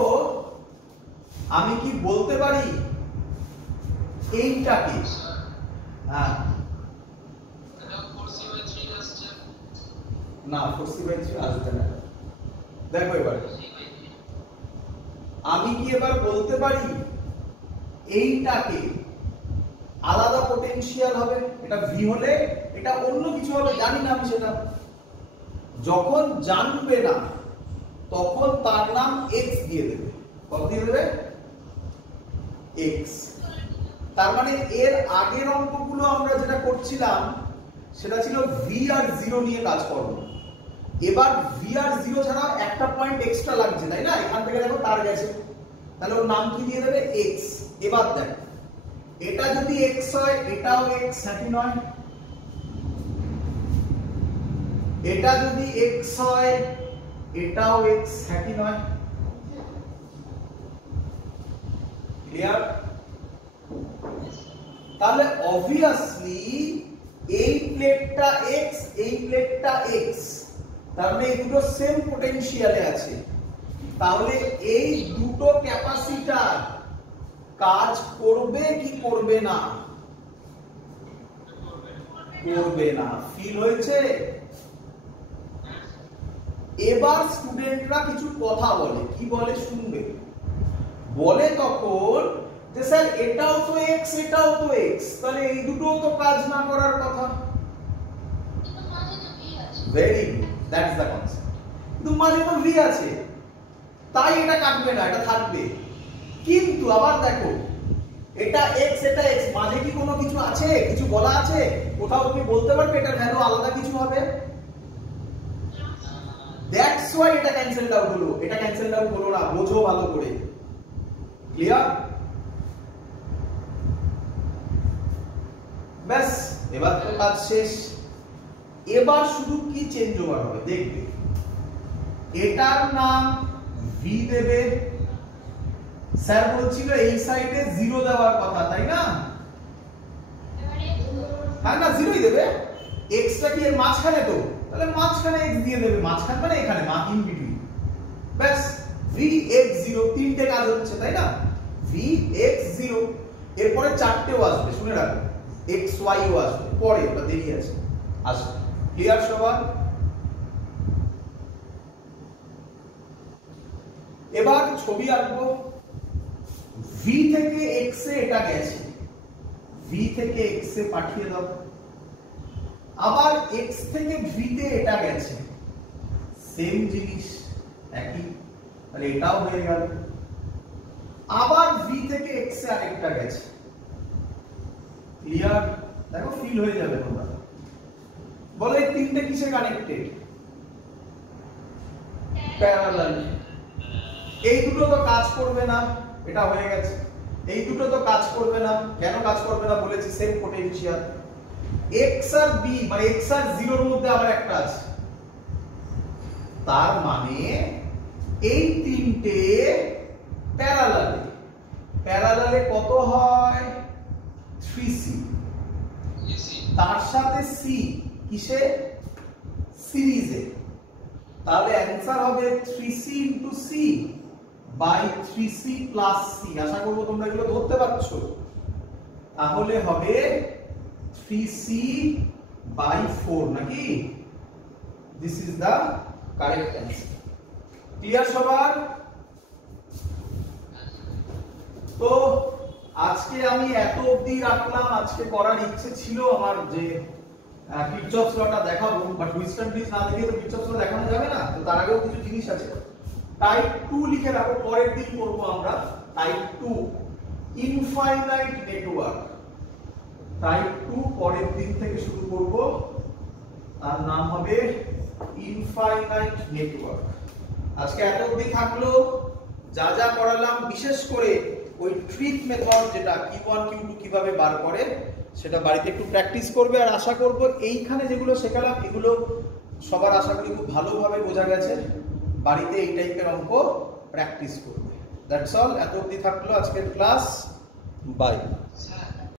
আমি কি বলতে পারি এইটাকে, হ্যাঁ না 4c/3 আসবে না। দেখো এবার আমি কি এবার বলতে পারি এইটাকে আলাদা পোটেনশিয়াল হবে? এটা v হলে এটা অন্য কিছু হবে, জানি না আমি সেটা। যখন জানবে না তখন তার নাম x দিয়ে দেবে। কত দিয়ে দেবে? x। তার মানে এর আগের অঙ্কগুলো আমরা যেটা করছিলাম সেটা ছিল v আর 0 নিয়ে কাজ করব। এবার v আর 0 ছাড়া একটা পয়েন্ট এক্সট্রা লাগছে, তাই না? এখান থেকে দেখো তার গেছে, তাহলে ওর নাম কি দিয়ে দেবে? x। এবার দেখো এটা যদি x হয় এটাও x, নাকি নয়? এটা যদি x হয় এটাও x, নাকি নয়? ক্লিয়ার? তাহলে অবভিয়াসলি এই প্লেটটা x, এই প্লেটটা x, তার মানে এই দুটো সেম পোটেনশিয়ালে আছে। তাহলে এই দুটো ক্যাপাসিটর কাজ করবে কি করবে না? করবে না। ফিল হয়েছে? এবার স্টুডেন্টরা কিছু কথা বলে, কি বলে শুনবে। বলে তখন যে স্যার এটাও তো x, এটাও তো x, তাহলে এই দুটোও তো কাজ না করার কথা। Very good, that's the concept. কিন্তু মাঝে তো v আছে, তাই এটা কাটবে না, এটা থাকবে। কিন্তু আবার দেখো এটা x এটা x, মাঝে কি কোনো কিছু আছে, কিছু বলা আছে কোথাও? তুমি বলতে পারবে এটার ভ্যালু আলাদা কিছু হবে? দ্যাটস ওয়াই এটা ক্যান্সেলড আউট হলো। এটা ক্যান্সেলড আউট হলো না, বোঝো ভালো করে। ক্লিয়ার? ব্যাস, এবার তো কাজ শেষ। এবার শুধু কি চেঞ্জ ওভার হবে দেখবে। এটার নাম v দেবে। স্যার বলছিল এই সাইডে 0 দেওয়ার কথা, তাই না? হ্যাঁ না, 0ই দেবে। x টা কি এর মাঝখানে, তো তাহলে মাঝখানে x দিয়ে দেবে। মাঝখানে মানে এখানে, ইন বিটুইন। ব্যাস, vx0, তিনটে কাজ হচ্ছে, তাই না? vx0, এরপরে চারটেও আসবে, শুনে রাখো। xy ও আসবে পরে, ওটা দেরি আছে, আসবে। ক্লিয়ার সবার? এবার ছবি আঁকবো। v থেকে x এ এটা গেছে, v থেকে x এ পাঠিয়ে দাও। আবার x থেকে v তে এটা গেছে, সেম জিনিস, একই, তাহলে এটাও হয়ে গেল। আবার v থেকে x এ আরেকটা গেছে। ক্লিয়ার? দেখো ফিল হয়ে যাবে তোমরা। বলো এই তিনটে কিসে কানেক্টেড? প্যারালাল। এই দুটো তো কাজ করবে না, এটা হয়ে গেছে। এই দুটো তো কাজ করবে না, কেন কাজ করবে না বলেছি, সেম পোটেনশিয়াল। x আর b মানে x আর 0 এর মধ্যে আবার একটা আছে, তার মানে এই তিনটে প্যারালালে। প্যারালালে কত হয়? 3c। তার সাথে c কিসে? সিরিজে। তাহলে অ্যানসার হবে 3c * c by 3c + c। আশা করব তোমরা এগুলো ধরতে পারছো। তাহলে হবে 3c/4 নাকি? This is the correct answer. Clear সবার? তো আজকে আমি এত অবধি রাখলাম। আজকে করার ইচ্ছে ছিল আমার যে কিরচফস লটা দেখাবো, বাট উইজডম ব্রিজ না দেখে তো কিরচফস ল দেখানো যাবে না। তো তার আগেও কিছু জিনিস আছে। টাইপ 2 লিখে রাখো, পরের দিন করব আমরা। Type 2 infinite network. টাইপ 2 পরের দিন থেকে শুরু করব, তার নাম হবে ইনফাইনাইট নেটওয়ার্ক। আজকে এত অবধি থাকলো। যা যা করালাম, বিশেষ করে ওই ট্রিক মেথড যেটা Q1 Q2 কিভাবে বার করে, সেটা বাড়িতে একটু প্র্যাকটিস করবে। আর আশা করব এইখানে যেগুলো শেখালাম এগুলো সবার আশা করি খুব ভালোভাবে বোঝা গেছে। বাড়িতে এই টাইপের অঙ্ক প্র্যাকটিস করবে। That's all. এত অবধি থাকলো আজকের ক্লাস। বাই।